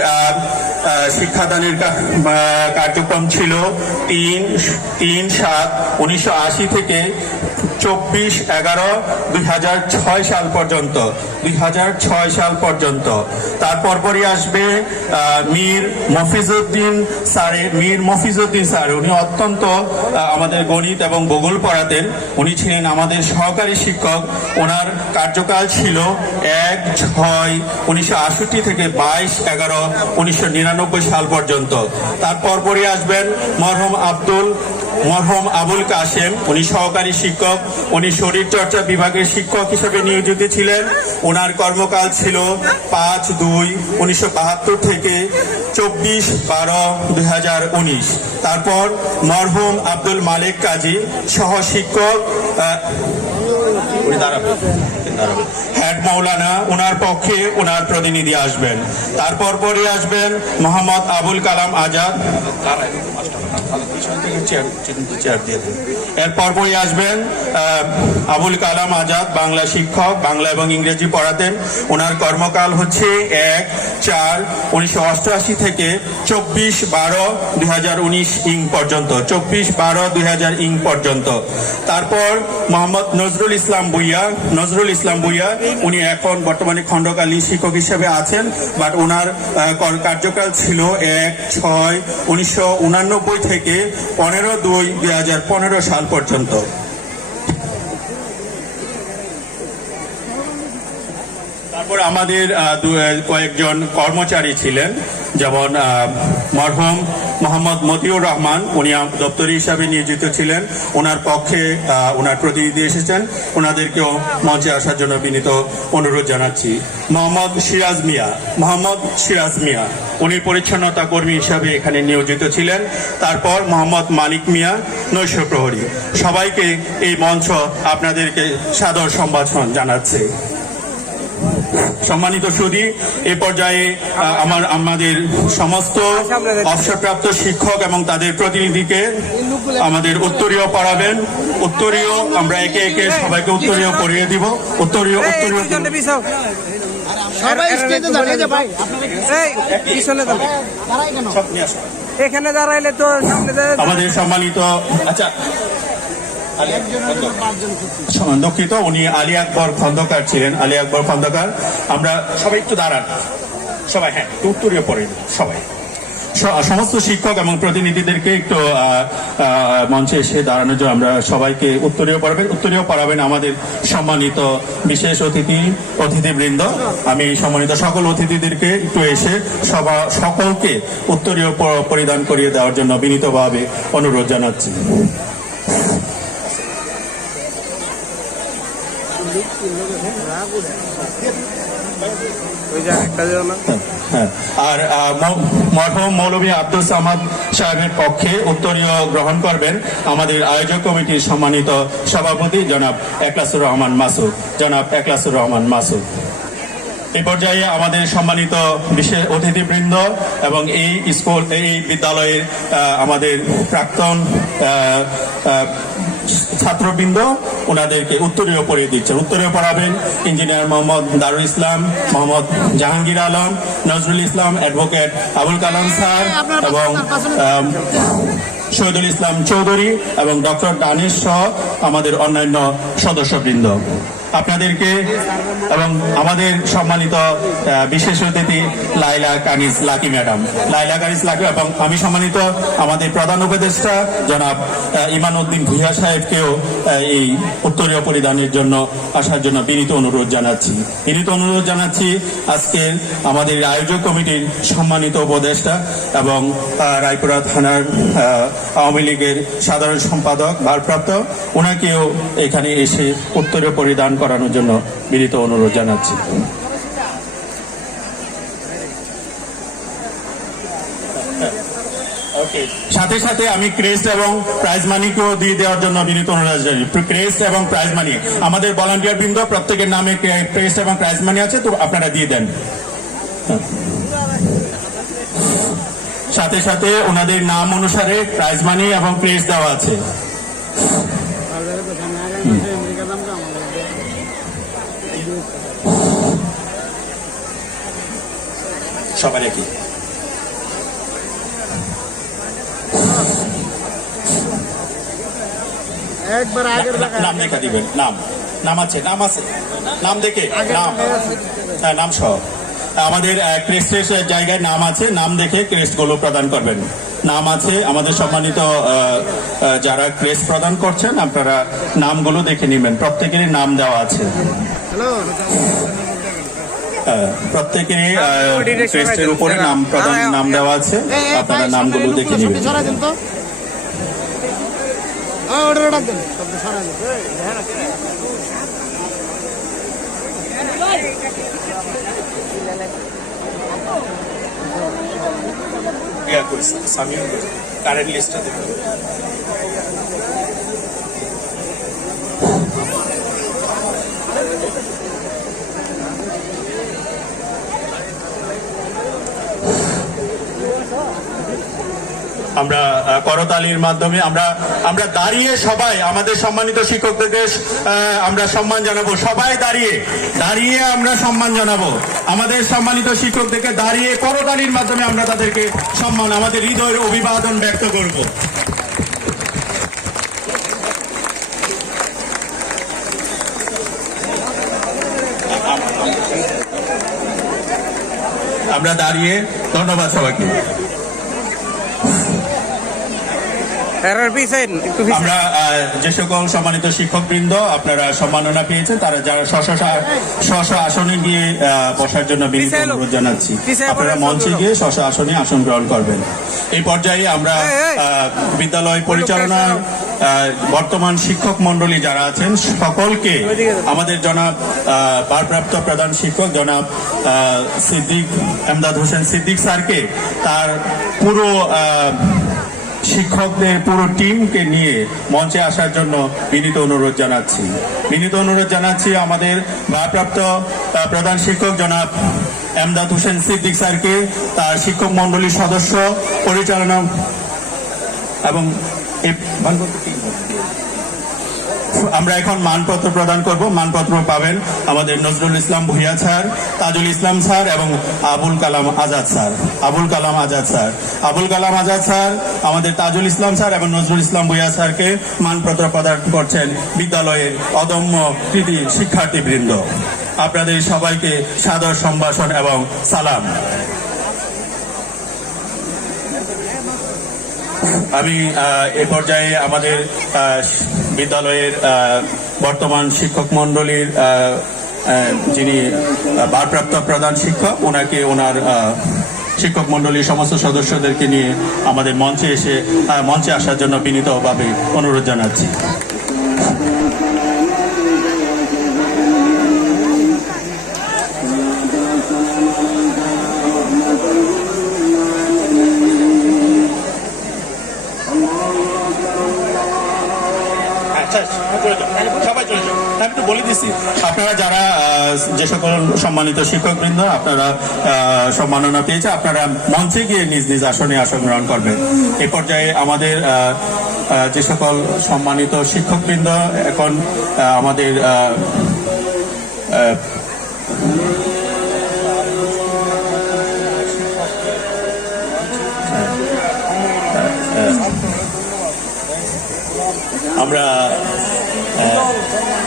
শিক্ষাদানের কার্যক্রম ছিল 3/7/1980 থেকে 24/11/2006 সাল পর্যন্ত, 2006 সাল পর্যন্ত। তারপর পরই আসবে মীর মফিজউদ্দিন স্যার। উনি অত্যন্ত আমাদের গণিত এবং ভূগোল পড়াতেন। উনি ছিলেন আমাদের সহকারী শিক্ষক। ওনার কার্যকাল ছিল 1/6/1968 থেকে 22/11/1999 সাল পর্যন্ত। তারপর পরই আসবেন মরহুম আবুল কাশেম। উনি সহকারী শিক্ষক, উনি শরীরচর্চা বিভাগের শিক্ষক হিসেবে নিয়োজিত ছিলেন। ওনার কর্মকাল ছিল 5/2/1972 থেকে 24/12/2019। তারপর মরহুম আব্দুল মালিক কাজী সহ শিক্ষক, হেড মাওলানা, ওনার পক্ষে ওনার প্রতিনিধি আসবেন। তারপর পরে আসবেন মোহাম্মদ আবুল কালাম আজাদ। এরপর পরে আসবেন আবুল কালাম আজাদ, বাংলা শিক্ষক, বাংলা এবং ইংরেজি পড়াতেন। ওনার কর্মকাল হচ্ছে 1/4/1988 থেকে 24/12/2019 ইং পর্যন্ত, 24/12/2000 ইং পর্যন্ত। তারপর মোহাম্মদ নজরুল ইসলাম ভুইয়া, উনি এখন বর্তমানে খণ্ডকালীন শিক্ষক হিসেবে আছেন, বাট ওনার কার্যকাল ছিল 1/6/1989 থেকে 15/2/2015 সাল পর্যন্ত। তারপর আমাদের কয়েকজন কর্মচারী ছিলেন, যেমন মরহুম মোহাম্মদ মতিউর রহমান, উনি দপ্তরি হিসাবে নিয়োজিত ছিলেন। ওনার পক্ষে ওনার প্রতিনিধি এসেছেন, ওনাদেরকেও মঞ্চে আসার জন্য বিনীত অনুরোধ জানাচ্ছি। মোহাম্মদ সিরাজ মিয়া, উনি পরিচ্ছন্নতা কর্মী হিসাবে এখানে নিয়োজিত ছিলেন। তারপর মোহাম্মদ মানিক মিয়া, নৈশ প্রহরী। সবাইকে এই মঞ্চ আপনাদেরকে সাদর সম্ভাষণ জানাচ্ছে। সম্মানিত সুধী, এ পর্যায়ে আমাদের সমস্ত অবসরপ্রাপ্ত শিক্ষক এবং তাদের প্রতিনিধিকে আমাদের উত্তরীয় পড়াবেন। উত্তরীয় আমরা একে একে সবাইকে উত্তরীয় পড়িয়ে দিব। উত্তরীয় এখানে দাঁড়াইলে তো আমাদের সম্মানিত, আচ্ছা দুঃখিত, উনি আলী আকবর খন্দকার ছিলেন। আলী আকবর খন্দকার, আমরা সবাই একটু দাঁড়ান, সবাই, হ্যাঁ, উত্তরীয় পড়ে সবাই। সমস্ত শিক্ষক এবং প্রতিনিধিদেরকে একটু মঞ্চে এসে দাঁড়ানোর জন্য আমরা সবাইকে উত্তরীয় পড়াবেন আমাদের সম্মানিত বিশেষ অতিথিবৃন্দ। আমি সম্মানিত সকল অতিথিদেরকে একটু এসে সকলকে উত্তরীয় পরিধান করিয়ে দেওয়ার জন্য বিনীতভাবে অনুরোধ জানাচ্ছি। আর মরহুম মৌলভী আব্দুল সামাদ সাহেবের পক্ষে উত্তরীয় গ্রহণ করবেন আমাদের আয়োজক কমিটির সম্মানিত সভাপতি জনাব একলাসুর রহমান মাসুদ। এই পর্যায়ে আমাদের সম্মানিত বিশেষ অতিথিবৃন্দ এবং এই বিদ্যালয়ের আমাদের প্রাক্তন ছাত্রবৃন্দ ওনাদেরকে উত্তরীয় পড়িয়ে দিচ্ছেন। উত্তরীয় পড়াবেন ইঞ্জিনিয়ার মোহাম্মদ দারুল ইসলাম, মোহাম্মদ জাহাঙ্গীর আলম, নজরুল ইসলাম, অ্যাডভোকেট আবুল কালাম স্যার এবং শহীদুল ইসলাম চৌধুরী এবং ডক্টর দানিশ সহ আমাদের অন্যান্য সদস্যবৃন্দ। আপনাদেরকে এবং আমাদের সম্মানিত বিশেষ অতিথি লাইলা কানিজ লাকি ম্যাডাম, এবং আমি সম্মানিত আমাদের প্রধান উপদেষ্টা জনাব ইমান উদ্দিন ভুইয়া সাহেবকেও এই উত্তরীয় পরিধানের জন্য আসার জন্য বিনীত অনুরোধ জানাচ্ছি। আজকে আমাদের আয়োজক কমিটির সম্মানিত উপদেষ্টা এবং রায়পুরা থানার আওয়ামী লীগের সাধারণ সম্পাদক ভারপ্রাপ্ত, ওনাকেও এখানে এসে উত্তরীয় পরিধান করানোর জন্য বিনীত অনুরোধ জানাচ্ছি। সাথে সাথে আমি ক্রেস্ট এবং প্রাইজ মানিকেও দিয়ে দেওয়ার জন্য বিনীত অনুরোধ জানাই। ক্রেস্ট এবং প্রাইজ মানি আমাদের ভলান্টিয়ার বৃন্দ প্রত্যেকের নামে ক্রেস্ট এবং প্রাইজ মানি আছে, তো আপনারা দিয়ে দেন। সাথে সাথে ওনাদের নাম অনুসারে প্রাইজ মানি এবং ক্রেস্ট দেওয়া আছে। সবার একই একবার আগের নাম লেখা দিবেন। নাম আছে নাম দেখে হ্যাঁ নাম সহ আমাদের ক্রেস্টের জায়গায় নাম আছে, নাম দেখে ক্রেস্ট গুলো প্রদান করবেন। নাম আছে আমাদের সম্মানিত যারা ক্রেস্ট প্রদান করছেন, আপনারা নামগুলো দেখে নেবেন। প্রত্যেকেরই নাম দেওয়া আছে, প্রত্যেকেরই ক্রেস্টের উপরে নাম দেওয়া আছে, আপনারা নামগুলো দেখে নেবেন। কারেন্ট লিস্টটা দেখুন। আমরা করতালির মাধ্যমে আমরা দাঁড়িয়ে সবাই আমাদের সম্মানিত শিক্ষকদেরকে আমরা সম্মান জানাবো। সবাই দাঁড়িয়ে আমরা সম্মান জানাবো আমাদের সম্মানিত শিক্ষকদেরকে। দাঁড়িয়ে করতালির মাধ্যমে আমরা তাদেরকে সম্মান, আমাদের হৃদয়ের অভিবাদন ব্যক্ত করব। আমরা দাঁড়িয়ে ধন্যবাদ সবাইকে। আমরা যে সকল সম্মানিত শিক্ষকবৃন্দ আপনারা সম্মাননা পেয়েছেন, তারা যারা স্ব আসনে গিয়ে বসার জন্য বিনীত অনুরোধ জানাচ্ছি। আপনারা মঞ্চে গিয়ে স্ব আসনে আসন গ্রহণ করবেন। এই পর্যায়ে আমরা বিদ্যালয় পরিচালনার বর্তমান শিক্ষক মন্ডলী যারা আছেন সকলকে আমাদের জনাব ভারপ্রাপ্ত প্রধান শিক্ষক জনাব এমদাদ হোসেন সিদ্দিক স্যারকে তার পুরো শিক্ষকদের পুরো টিমকে নিয়ে মঞ্চে আসার জন্য বিনীত অনুরোধ জানাচ্ছি। আমাদের ভারপ্রাপ্ত প্রধান শিক্ষক জনাব এমদাদ হোসেন সিদ্দিক স্যারকে তার শিক্ষক মন্ডলীর সদস্য পরিচালনা এবং আমরা এখন মানপত্র প্রদান করব। মানপত্র পাবেন আমাদের নজরুল ইসলাম ভূঁইয়া স্যার, তাজুল ইসলাম স্যার এবং আবুল কালাম আজাদ স্যার। আমাদের তাজুল ইসলাম স্যার এবং নজরুল ইসলাম ভূঁইয়া স্যারকে মানপত্র প্রদান করছেন বিদ্যালয়ের অদম্য কৃতি শিক্ষার্থীবৃন্দ। আপনাদের সবাইকে সাদর সম্ভাষণ এবং সালাম। আমি এ পর্যায়ে আমাদের বিদ্যালয়ের বর্তমান শিক্ষক মন্ডলীর যিনি ভারপ্রাপ্ত প্রধান শিক্ষক, ওনাকে ওনার শিক্ষক মন্ডলীর সমস্ত সদস্যদেরকে নিয়ে আমাদের মঞ্চে আসার জন্য বিনীতভাবে অনুরোধ জানাচ্ছি। সবাই চলে যান, আমি তো বলে দিচ্ছি। আপনারা যারা যে সকল সম্মানিত শিক্ষকবৃন্দ আপনারা সম্মাননা পেয়েছে, আপনারা মঞ্চে গিয়ে নিজ নিজ আসনে আসন গ্রহণ করবেন। এ পর্যায়ে আমাদের যে সকল সম্মানিত শিক্ষকবৃন্দ এখন আমাদের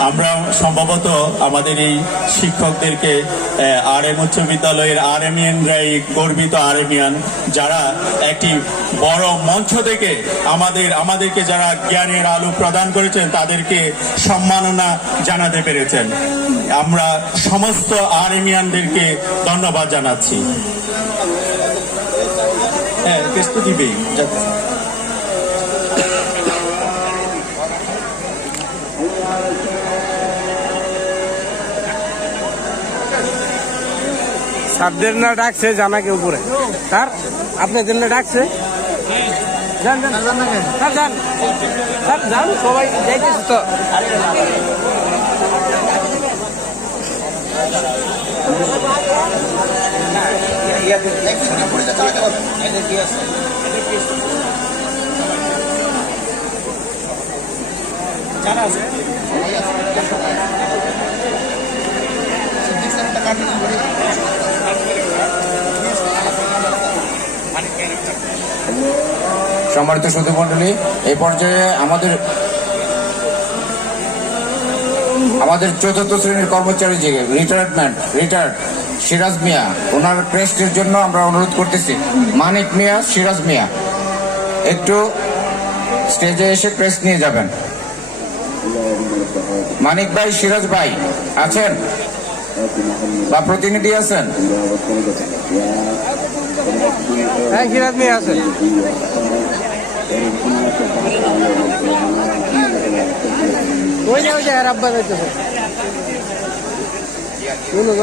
আমরা সম্ভবত আমাদের এই শিক্ষকদেরকে RM উচ্চ বিদ্যালয়ের RMianরাই গর্বিত RMian, যারা একটি বড় মঞ্চ থেকে আমাদেরকে যারা জ্ঞানের আলো প্রদান করেছেন তাদেরকে সম্মাননা জানাতে পেরেছেন। আমরা সমস্ত RMianদেরকে ধন্যবাদ জানাচ্ছি। হ্যাঁ, কেসটা দিবেই। স্যারদের না ডাকছে জানাকে উপরে, স্যার আপনাদের না ডাকছে, যান সবাই যাইতেছে তো। সম্মানিত সুধী মণ্ডলী, এই পর্যায়ে আমাদের চতুর্থ শ্রেণীর কর্মচারী যে রিটায়ার্ড সিরাজ মিয়া, ওনার ক্রেস্টের জন্য আমরা অনুরোধ করতেছি। মানিক মিয়া, সিরাজ মিয়া, একটু স্টেজে এসে ক্রেস্ট নিয়ে যাবেন। মানিক ভাই, সিরাজ ভাই আছেন বা প্রতিনিধি আছেন? হ্যাঁ, সিরাজ মিয়া আছে। ওই যে আর আব্বা যাইতেছে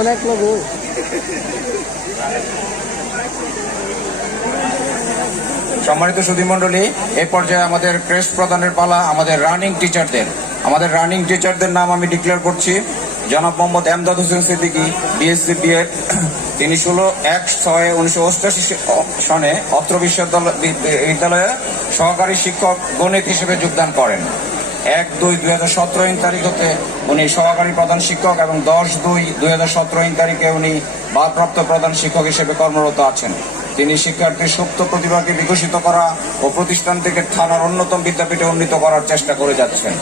অনেক লোক। সম্মানিত সুধী মণ্ডলী, এই পর্যায়ে আমাদের ক্রেস্ট প্রদানের পালা আমাদের রানিং টিচারদের নাম আমি ডিক্লেয়ার করছি। জনাব মোহাম্মদ এমদাদ হোসেন সিদ্দিকী, বিএসসি বিএড, তিনি 16/1/1988 সনে অত্র বিশ্ববিদ্যালয়ে সহকারী শিক্ষক গণিত হিসেবে যোগদান করেন। 1/2/2017 তারিখ হতে উনি সহকারী প্রধান শিক্ষক এবং 10/2/2017 তারিখে উনি ভারপ্রাপ্ত প্রধান শিক্ষক হিসেবে কর্মরত আছেন। তিনি শিক্ষার্থীর সুপ্ত প্রতিভাকে বিকশিত করা ও প্রতিষ্ঠান থেকে থানার অন্যতম বিদ্যাপীঠে উন্নীত করার চেষ্টা করে যাচ্ছেন।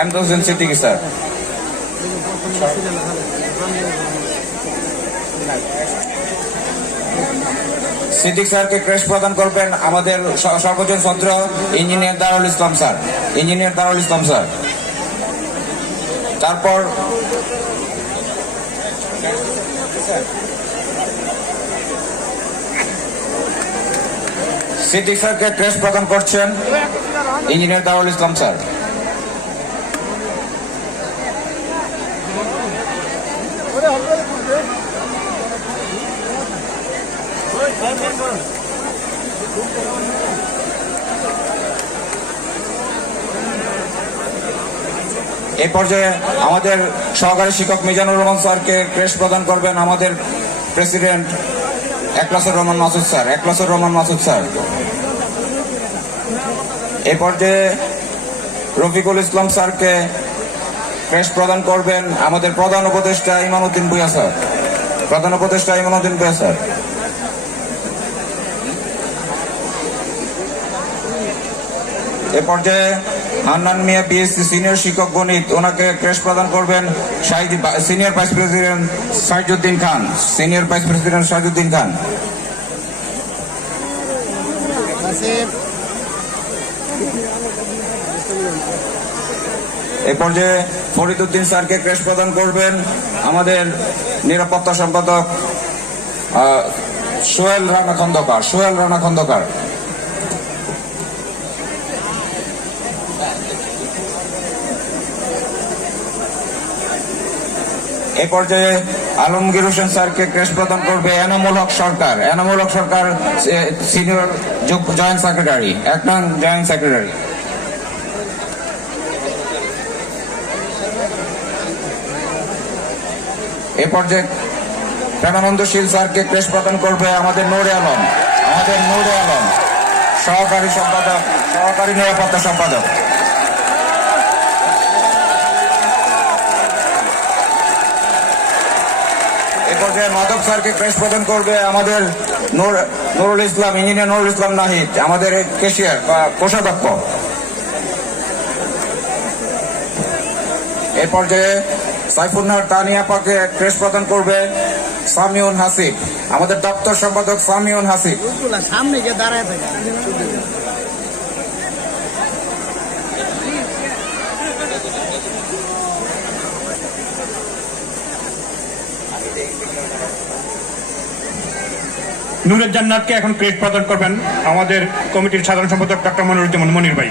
এমদাদ হোসেন সিদ্দিকী স্যার। সিদ্দিক স্যারকে ক্রেস্ট প্রদান করবেন আমাদের সর্বজন ছাত্র ইঞ্জিনিয়ার দারুল ইসলাম স্যার। তারপর সিদ্দিক স্যারকে ক্রেস্ট প্রদান করছেন ইঞ্জিনিয়ার দারুল ইসলাম স্যার। এই পর্যায়ে আমাদের সহকারী শিক্ষক মিজানুর রহমান স্যারকে ক্রেস্ট প্রদান করবেন আমাদের প্রেসিডেন্ট একলাসুর রহমান মাসুদ স্যার। এই পর্যায়ে রফিকুল ইসলাম স্যারকে ক্রেস্ট প্রদান করবেন আমাদের প্রধান উপদেষ্টা ইমামউদ্দিন ভূঁইয়া স্যার। এ পর্যায়ে হান্নান মিয়া, বিএসসি সিনিয়র শিক্ষক গণিত, ওনাকে ক্রেস্ট প্রদান করবেন সিনিয়র ভাইস প্রেসিডেন্ট সাইজুদ্দিন খান। এ পর্যায়ে ফরিদউদ্দিন স্যারকে ক্রেস্ট প্রদান করবেন আমাদের নিরাপত্তা সম্পাদক সোহেল রানা খন্দকার। এই পর্যায়ে আলমগীর হোসেন স্যারকে ক্রেস্ট প্রদান করবে এনামুল হক সরকার সিনিয়র জয়েন্ট সেক্রেটারি। এ পর্যায়ে প্রেমানন্দশীল স্যারকে ক্রেস্ট প্রদান করবে আমাদের নূরে আলম সহকারী নিরাপত্তা সম্পাদক। এ পর্যায়ে মাধব স্যারকে ক্রেস্ট প্রদান করবে আমাদের নুরুল ইসলাম, ইঞ্জিনিয়ার নুরুল ইসলাম নাহিদ, আমাদের ক্যাশিয়ার বা কোষাধ্যক্ষ। এ পর্যায়ে সাইফুন্নাহার তানিয়াপাকে ক্রেস্ট প্রদান করবে সামিউন হাসিব, আমাদের দপ্তর সম্পাদক সামিউন হাসিব। সামনে গিয়ে দাঁড়ায় থাকে। নূরের জান্নাতকে এখন ক্রেস্ট প্রদান করবেন আমাদের কমিটির সাধারণ সম্পাদক ডক্টর মনিরুজ্জামান মনির ভাই।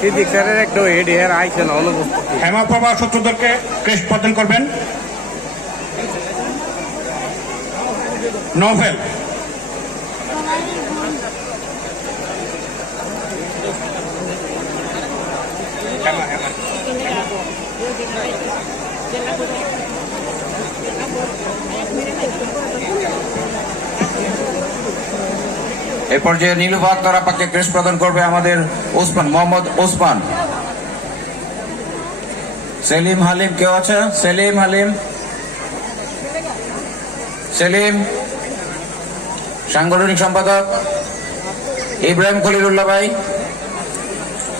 সিদ্দিক স্যারের একটা হেড হেয়ার আইছে না অনুপস্থিত। হেমাপ্রভা সূত্রধরকে ক্রেস্ট প্রদান করবেন নভেল। এ পর্যায়ে নীলুফা আক্তার আপাকে ক্রেস্ট প্রদান করবে আমাদের ওসমান, মোহাম্মদ ওসমান। সেলিম হালিম কেউ আছে? সেলিম হালিম, সেলিম। সাংগঠনিক সম্পাদক ইব্রাহিম খলিলুল্লাহ ভাই,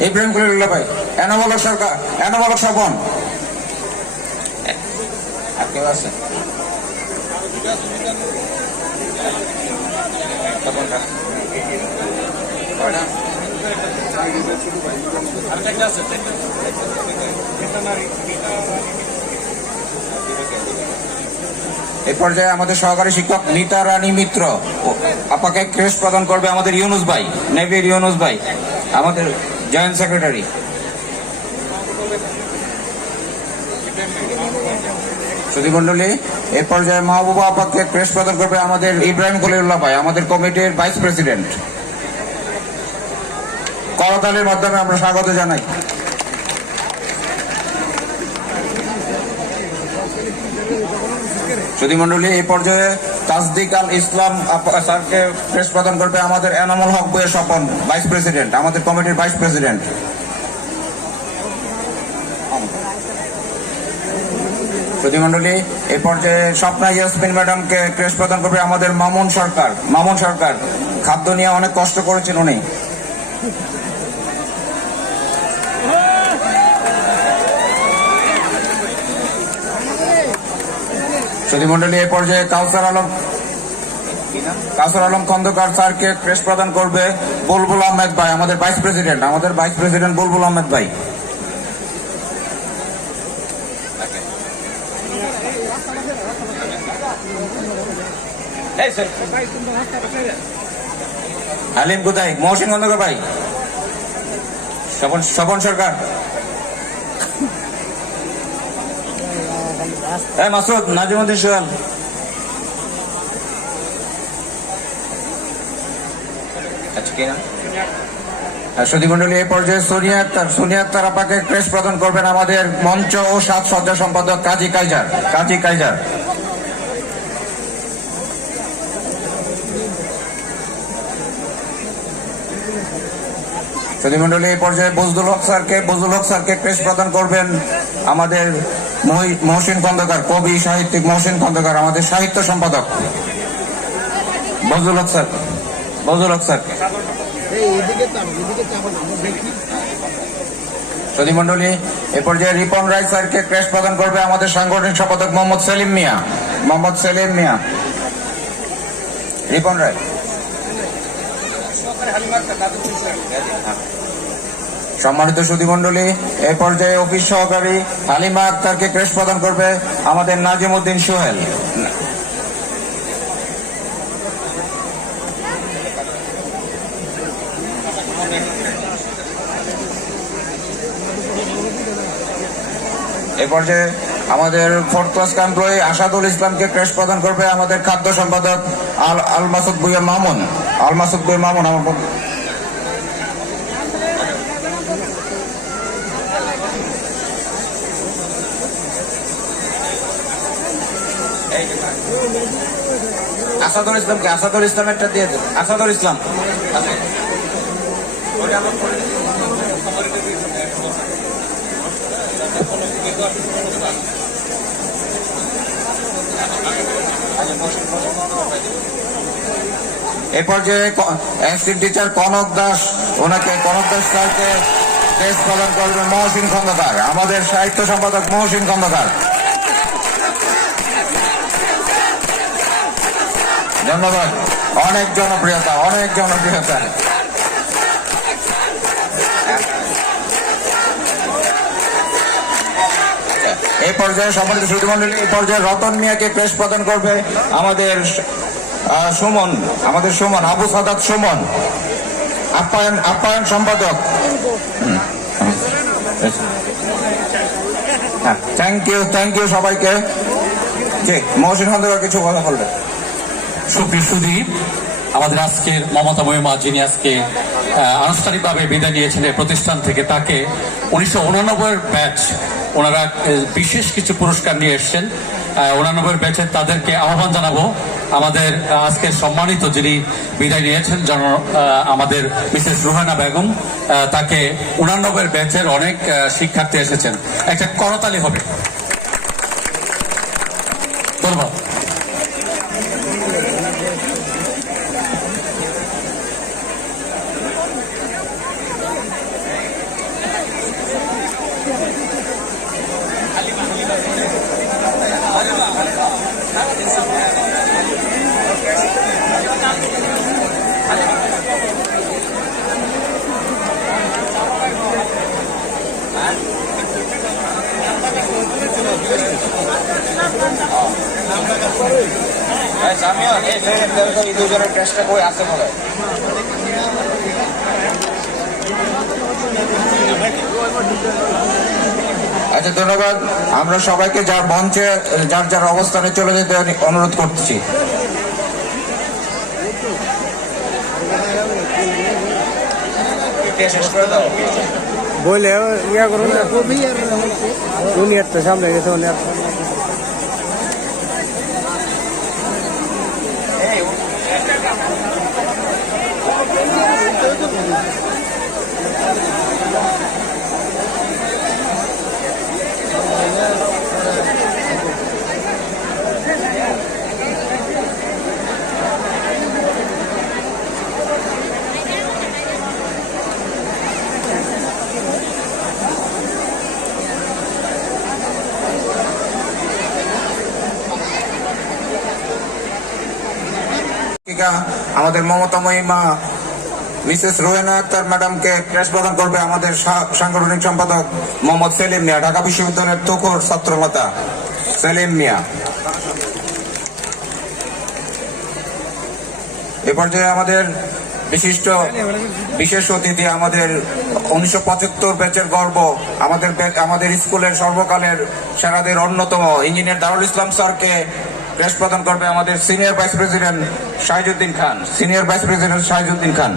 ইব্রাহিম খলিলুল্লাহ ভাই। এনামূলক সরকার, এনামূলক স্বপন। আর কেউ আছে? এই পর্যায়ে আমাদের সহকারী শিক্ষক নিতা রানী মিত্র আপাকে ক্রেস্ট প্রদান করবে আমাদের ইউনুস ভাই, নেভির ইউনুস ভাই, আমাদের জয়েন্ট সেক্রেটারি। সুধীমণ্ডলী, এ পর্যায়ে মাহবুবা আপাকে ক্রেস্ট প্রদান করবে আমাদের ইব্রাহিম খলিলুল্লাহ ভাই, আমাদের কমিটির ভাইস প্রেসিডেন্ট। করতালির মাধ্যমে আমরা স্বাগত জানাই। সুধীমণ্ডলী, এই পর্যায়ে তাসদিক আল ইসলাম স্যারকে ক্রেস্ট প্রদান করবে আমাদের এনামুল হক বইয়ের স্বপন, ভাইস প্রেসিডেন্ট, আমাদের কমিটির ভাইস প্রেসিডেন্ট। সুধীমণ্ডলী, এই পর্যায়ে স্বপ্না ইয়াসমিন ম্যাডামকে ক্রেস্ট প্রদান করবে আমাদের মামুন সরকার। মামুন সরকার খাদ্য নিয়ে অনেক কষ্ট করেছেন উনি। সুধীমণ্ডলী, এই পর্যায়ে কাউসার আলম খন্দকার স্যারকে ক্রেস্ট প্রদান করবে বুলবুল আহমেদ ভাই, আমাদের ভাইস প্রেসিডেন্ট, আমাদের ভাইস প্রেসিডেন্ট বুলবুল আহমেদ ভাই। হালিম কোথায়? মহসিন খন্দকার ভাই, স্বপন সরকার, মাসুদ, নাজিমুদ্দিন সোহেল। সুধীমণ্ডলী, এই পর্যায়ে সোনিয়া আক্তার আপাকে ক্রেস্ট প্রদান করবেন আমাদের মঞ্চ ও সাজসজ্জা সম্পাদক কাজী কাইজার। সুধীমণ্ডলী, এই পর্যায়ে বজলুল হক স্যারকে ক্রেস্ট প্রদান করবেন আমাদের মহসিন খন্দকার, কবি সাহিত্যিক মহসিন খন্দকার, আমাদের সাহিত্য সম্পাদক বজলুল হক স্যার। সুধীমণ্ডলী, এ পর্যায়ে রিপন রায় স্যারকে ক্রেস্ট প্রদান করবে আমাদের সাংগঠনিক সম্পাদক মোহাম্মদ সেলিম মিয়া। রিপন রায়। সম্মানিত সুধীমণ্ডলী, এই পর্যায়ে অফিস সহকারী হালিমা আক্তারকে ক্রেস্ট প্রদান করবে আমাদের নাজিমুদ্দিন সোহেল। এই পর্যায়ে আমাদের 4th ক্লাস এমপ্লয়ি আসাদুল ইসলামকে ক্রেস্ট প্রদান করবে আমাদের খাদ্য সম্পাদক আল মাসুদ ভুইয়া মামুন। আমার আসাদুল ইসলামেরটা দিয়ে দেন। আসাদুল ইসলাম, এ পর্যায়ে অ্যাসিস্ট্যান্ট টিচার কনক দাস স্যারকে ক্রেস্ট প্রদান করবেন মহসিন খন্দকার, আমাদের সাহিত্য সম্পাদক মহসিন খন্দকার। ধন্যবাদ। অনেক জনপ্রিয়তা। এই পর্যায়ে সম্মানিত সুধীমণ্ডলী, এই পর্যায়ে রতন মিয়াকে ক্রেস্ট প্রদান করবে আমাদের সুমন, আবু সাদাত সুমন, আপ্যায়ন সম্পাদক। থ্যাংক ইউ সবাইকে। মহসিন খন্দকার কিছু কথা বলবে। সুপ্রিয় সুধী, আমাদের আজকের মমতাময়ী মা যিনি আজকে আনুষ্ঠানিকভাবে বিদায় নিয়েছেন এই প্রতিষ্ঠান থেকে, তাকে 1989 ব্যাচ ওনারা বিশেষ কিছু পুরস্কার নিয়ে এসছেন। 89 ব্যাচের তাদেরকে আহ্বান জানাবো। আমাদের আজকের সম্মানিত যিনি বিদায় নিয়েছেন আমাদের মিসেস রুহানা বেগম, তাকে 89 ব্যাচের অনেক শিক্ষার্থী এসেছেন, একটা করতালি হবে। ধন্যবাদ। আচ্ছা, ধন্যবাদ। আমরা সবাইকে যার মঞ্চে যার যার অবস্থানে চলে যেতে অনুরোধ করছি। বলে ইয়া করুন না, দুনিয়ার তো সামনে গেছে উনি। আমাদের মমতাময়ী মা মিসেস রোহেনা আক্তার ম্যাডামকে ক্রেস্ট প্রদান করবে আমাদের সাংগঠনিক সম্পাদক মোহাম্মদ সেলিম মিয়া, ঢাকা বিশ্ববিদ্যালয়ের তুখোর ছাত্রনেতা সেলিম মিয়া। এ পর্যায়ে আমাদের বিশেষ অতিথি, আমাদের 1975 ব্যাচের গর্ব, আমাদের স্কুলের সর্বকালের সেরাদের অন্যতম ইঞ্জিনিয়ার দারুল ইসলাম স্যারকে ক্রেস্ট প্রদান করবে আমাদের সিনিয়র ভাইস প্রেসিডেন্ট শাহিজউদ্দিন খান।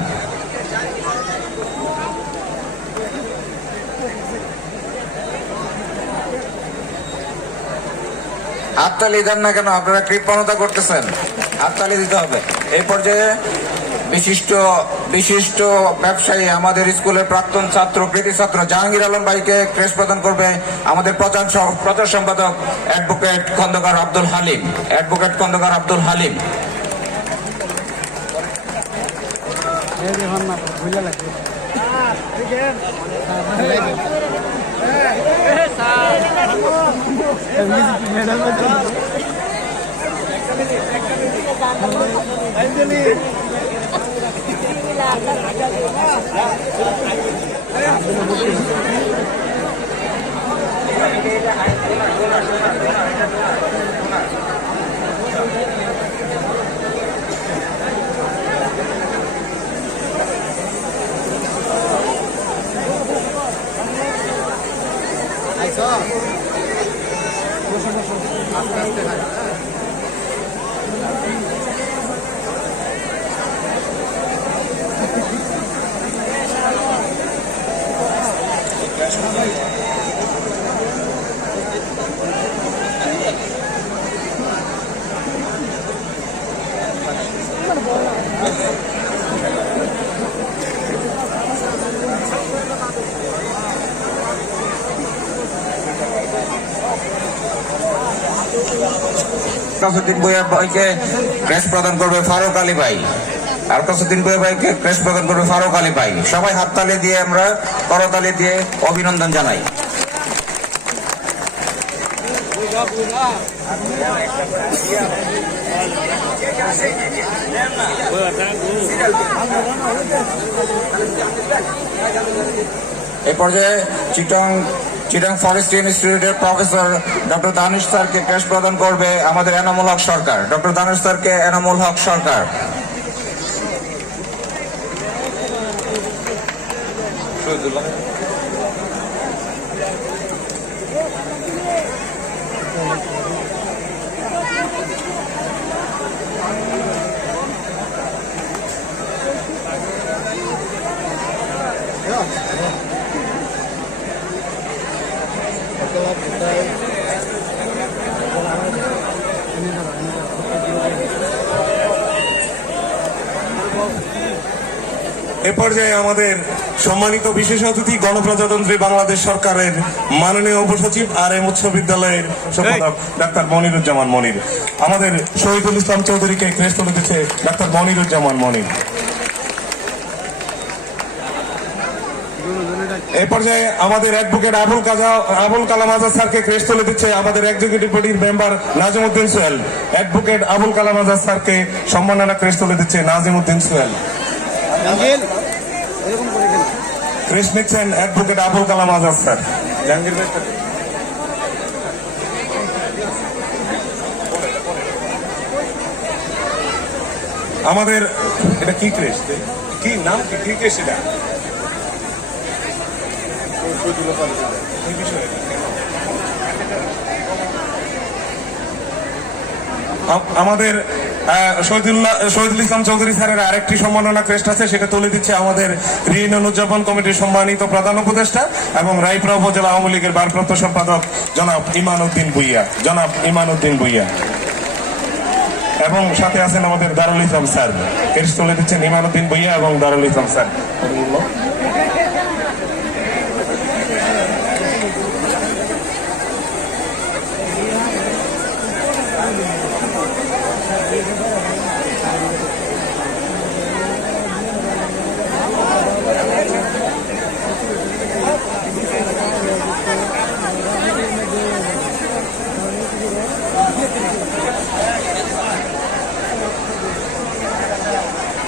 হাততালি দেন না কেন? আপনারা কৃপণতা করতেছেন, হাততালি দিতে হবে। এই পর্যায়ে বিশিষ্ট ব্যবসায়ী, আমাদের স্কুলের প্রাক্তন ছাত্র, কৃতি ছাত্র জাহাঙ্গীর আলম ভাইকে ক্রেস্ট প্রদান করবে আমাদের প্রচার সম্পাদক অ্যাডভোকেট খন্দকার আব্দুল হালিম। কাসুদ্দিন ভূঁইয়া ভাইকে ক্রেস্ট প্রদান করবে ফারুক আলী ভাই। সবাই হাততালি দিয়ে আমরা করতালি দিয়ে অভিনন্দন জানাই। এ পর্যায়ে চিটাং ফরেস্ট ইনস্টিটিউটের প্রফেসর ডক্টর দানিশ স্যারকে ক্রেস্ট প্রদান করবে আমাদের এনামুল হক সরকার। এ পর্যায়ে আমাদের সম্মানিত বিশেষ অতিথি গণপ্রজাতন্ত্রী বাংলাদেশ সরকারের মাননীয় উপসচিব RM উচ্চ বিদ্যালয়ের সম্পাদক ডাক্তার মনিরুজ্জামান মনির, আমাদের শহীদুল ইসলাম চৌধুরীকে ক্রেস্ট তুলে দিচ্ছে ডাক্তার মনিরুজ্জামান মনির। এ পর্যায়ে আমাদের অ্যাডভোকেট আবুল কালাম আজাদ স্যারকে ক্রেস্ট তুলে দিচ্ছে আমাদের এক্সিকিউটিভ বডির মেম্বার নাজিমউদ্দিন সোহেল। অ্যাডভোকেট আবুল কালাম আজাদ স্যারকে সম্মাননা ক্রেস্ট তুলে দিচ্ছে নাজিমউদ্দিন সোহেল। ক্রেস্ট নিচ্ছেন অ্যাডভোকেট আবুল কালাম আজাদ স্যার। জাহাঙ্গীর ভাই, আমাদের এটা কি ক্রেস্ট, কি নাম, কি ক্রেস্ট এটা? আমাদের শহীদুল ইসলাম চৌধুরী স্যারের আরেকটি সম্মাননা ক্রেস্ট আছে, সেটা তুলে দিচ্ছে আমাদের রিউনিয়ন উদযাপন কমিটির সম্মানিত প্রধান উপদেষ্টা এবং রায়পুরা উপজেলা আওয়ামী লীগের ভারপ্রাপ্ত সম্পাদক জনাব ইমানউদ্দিন ভুইয়া। এবং সাথে আছেন আমাদের দারুল ইসলাম স্যার, ক্রেস্ট তুলে দিচ্ছেন ইমানউদ্দিন ভুইয়া এবং দারুল ইসলাম স্যার।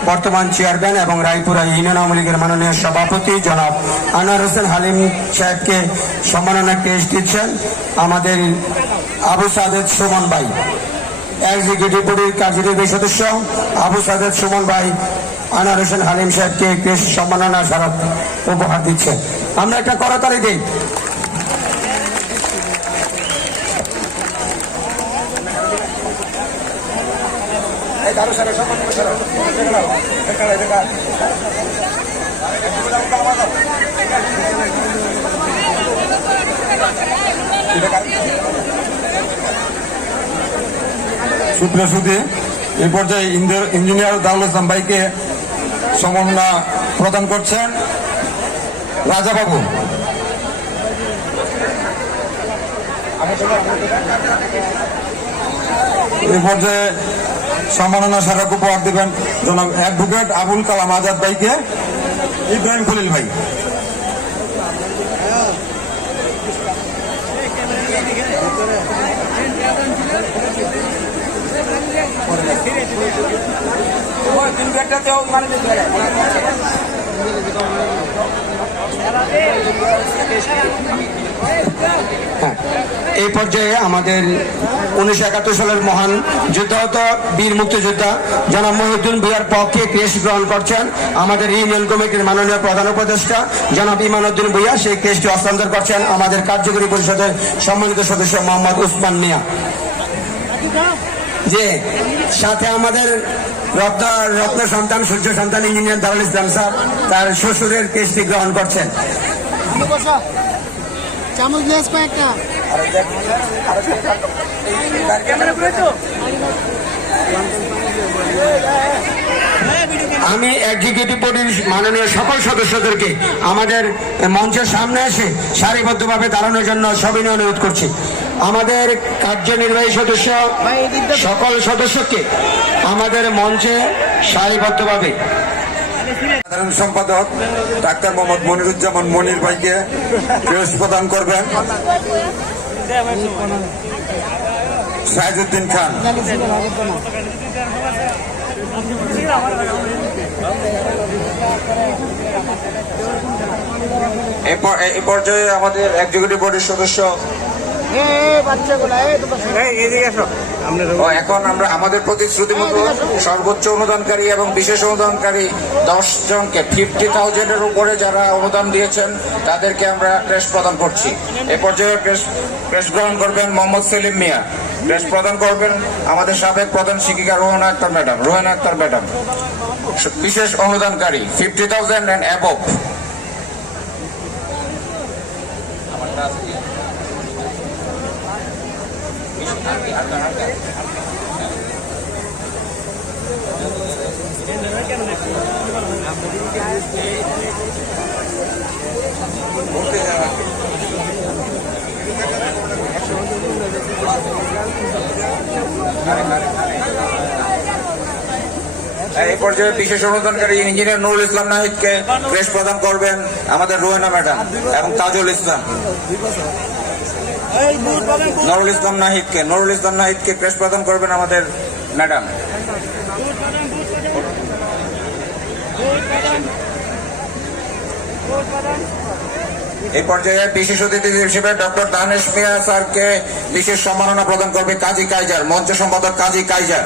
বর্তমান চেয়ারম্যান এবং রায়পুরা ইউনিয়ন আওয়ামী লীগের মাননীয় সভাপতি জনাব আনোয়ার হোসেন হালিম সাহেবকে সম্মাননা ক্রেস্ট দিচ্ছেন আমাদের আবু সাদেদ সুমন ভাই। এক্সিকিউটিভ বডির কার্যনির্বাহী সদস্য আবু সাদেদ সুমন ভাই আনোয়ার হোসেন হালিম সাহেবকে ক্রেস্ট সম্মাননা স্মারক উপহার দিচ্ছেন। আমরা একটা করতালি দিই। সুপ্রিয় এই পর্যায়ে ইঞ্জিনিয়ার দারুল ইসলাম ভাইকে সম্মাননা প্রদান করছেন রাজাবাবু। এই পর্যায়ে সম্মাননা স্মারক উপহার দেবেন জনাব অ্যাডভোকেট আবুল কালাম আজাদ ভাইকে ইব্রাহিম খলিল ভাই। এই পর্যায়ে আমাদের 1971 সালের মহান যুদ্ধাহত বীর মুক্তিযোদ্ধা জনাব মহিউদ্দিন ভূঁইয়ার পক্ষে ক্রেস্ট গ্রহণ করছেন আমাদের ইউনিয়ন কমিটির মাননীয় প্রধান উপদেষ্টা জনাব ইমানউদ্দিন ভূঁইয়া। সেই ক্রেস্টটি হস্তান্তর করছেন আমাদের কার্যকরী পরিষদের সম্মানিত সদস্য মোহাম্মদ উসমান মিয়া। যে সাথে আমাদের রত্ন সন্তান সূর্য সন্তান ইঞ্জিনিয়ার দারুল ইসলাম স্যার তার শ্বশুরের ক্রেস্টটি গ্রহণ করছেন। আমি এক্সিকিউটিভ বডির মাননীয় সকল সদস্যদেরকে আমাদের মঞ্চের সামনে এসে সারিবদ্ধভাবে দাঁড়ানোর জন্য সবিনয় অনুরোধ করছি। আমাদের কার্যনির্বাহী সদস্য সকল সদস্যকে আমাদের মঞ্চে সারিবদ্ধভাবে সাধারণ সম্পাদক ডাক্তার মোহাম্মদ মনিরুজ্জামান মনির ভাইকে ক্রেস্ট প্রদান করবেন সাইজউদ্দিন খান। এই পর্যায়ে আমাদের এক্সিকিউটিভ বডির সদস্য এখন আমরা আমাদের প্রতিশ্রুতি মতো সর্বোচ্চ অনুদানকারী এবং বিশেষ অনুদানকারী 10 জনকে 50,000-এর উপরে যারা অনুদান দিয়েছেন তাদেরকে আমরা ক্রেস্ট প্রদান করছি। এ পর্যায়ে ক্রেস্ট গ্রহণ করবেন মোহাম্মদ সেলিম মিয়া। ক্রেস্ট প্রদান করবেন আমাদের সাবেক প্রধান শিক্ষিকা রোহানা আক্তার ম্যাডাম। বিশেষ অনুদানকারী 50,000 and above। এই পর্যায়ে বিশেষ অনুদানকারী ইঞ্জিনিয়ার নুরুল ইসলাম নাহিদকে ক্রেস্ট প্রদান করবেন আমাদের রোয়েনা ম্যাডাম এবং তাজুল ইসলাম। নুরুল ইসলাম নাহিদকে ক্রেস্ট প্রদান করবেন আমাদের ম্যাডাম। এই পর্যায়ে বিশেষ অতিথি হিসেবে ডক্টর দানেশ মিয়া স্যারকে বিশেষ সম্মাননা প্রদান করবে কাজী কাইজার, মঞ্চ সম্পাদক কাজী কাইজার।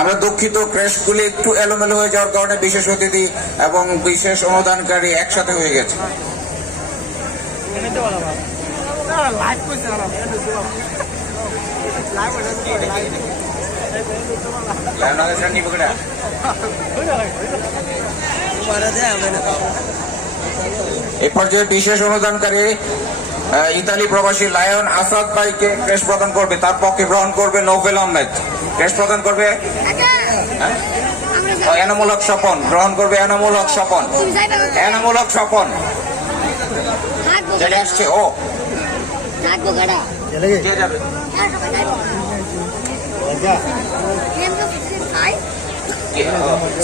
আমরা দুঃখিত, ক্রেস্টগুলি একটু এলোমেলো হয়ে যাওয়ার কারণে বিশেষ অতিথি এবং বিশেষ অনুদানকারী একসাথে হয়ে গেছে। এই পর্যায়ে বিশেষ অনুদানকারী ইতালি প্রবাসী লায়ন আসাদ ভাইকে ক্রেস্ট প্রদান করবে, তার পক্ষে গ্রহণ করবে নৌফেল আহমেদ। ক্রেস্ট প্রদান করবে এনামুল হক স্বপন, গ্রহণ করবে এনামুল হক স্বপন। চলে আসছে ও কে যাবে?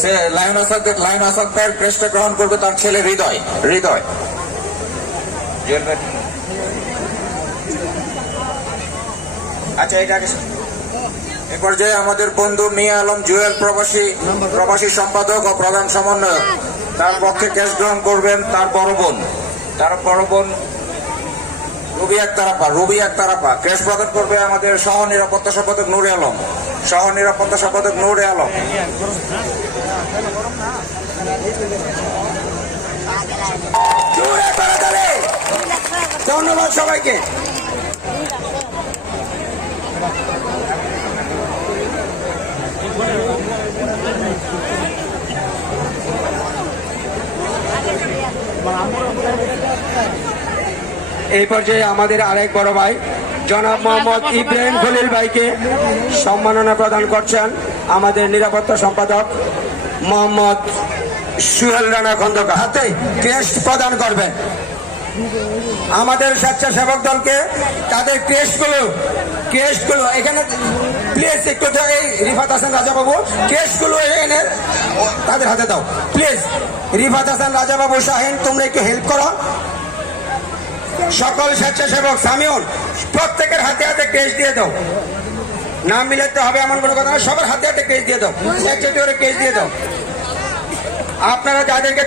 সে লায়ন আসাদ ভাইয়ের ক্রেস্টটা গ্রহণ করবে তার ছেলে হৃদয়। আচ্ছা, এটা এ পর্যায়ে আমাদের বন্ধু মিয়া আলম জুয়েল প্রবাসী সম্পাদক ও প্রধান সমন্বয়ক, তার পক্ষে ক্রেস্ট গ্রহণ করবেন তার বড় বোন রুবি আক্তারাপা। ক্রেস্ট প্রদান করবে আমাদের সহ নিরাপত্তা সম্পাদক নূরে আলম। ধন্যবাদ সবাইকে। এই পর্যায়ে আমাদের আরেক বড় ভাই জনাব মোহাম্মদ ইব্রাহিম খলিল ভাইকে সম্মাননা প্রদান করছেন আমাদের নিরাপত্তা সম্পাদক মোহাম্মদ সুহেল রানা খন্দকার। হাতে ক্রেস্ট প্রদান করবেন আমাদের স্বেচ্ছাসেবক দলকে। তাদের ক্রেস্টগুলো এখানে প্লিজ একটু এই রিফাত হাসান রাজাবাবু ক্রেস্টগুলো এনে তাদের হাতে দাও প্লিজ। রিফাত হাসান রাজাবাবু, শাহিন, তোমরা একটু হেল্প করো। সকল স্বেচ্ছাসেবক সামিউল, প্রত্যেকের হাতে হাতে ক্রেস্ট দিয়ে দাও। নাম মিলাতে হবে এমন কোনো কথা না, সবার হাতে হাতে ক্রেস্ট দিয়ে দাও, একটু করে ক্রেস্ট দিয়ে দাও। আপনারা যাদেরকে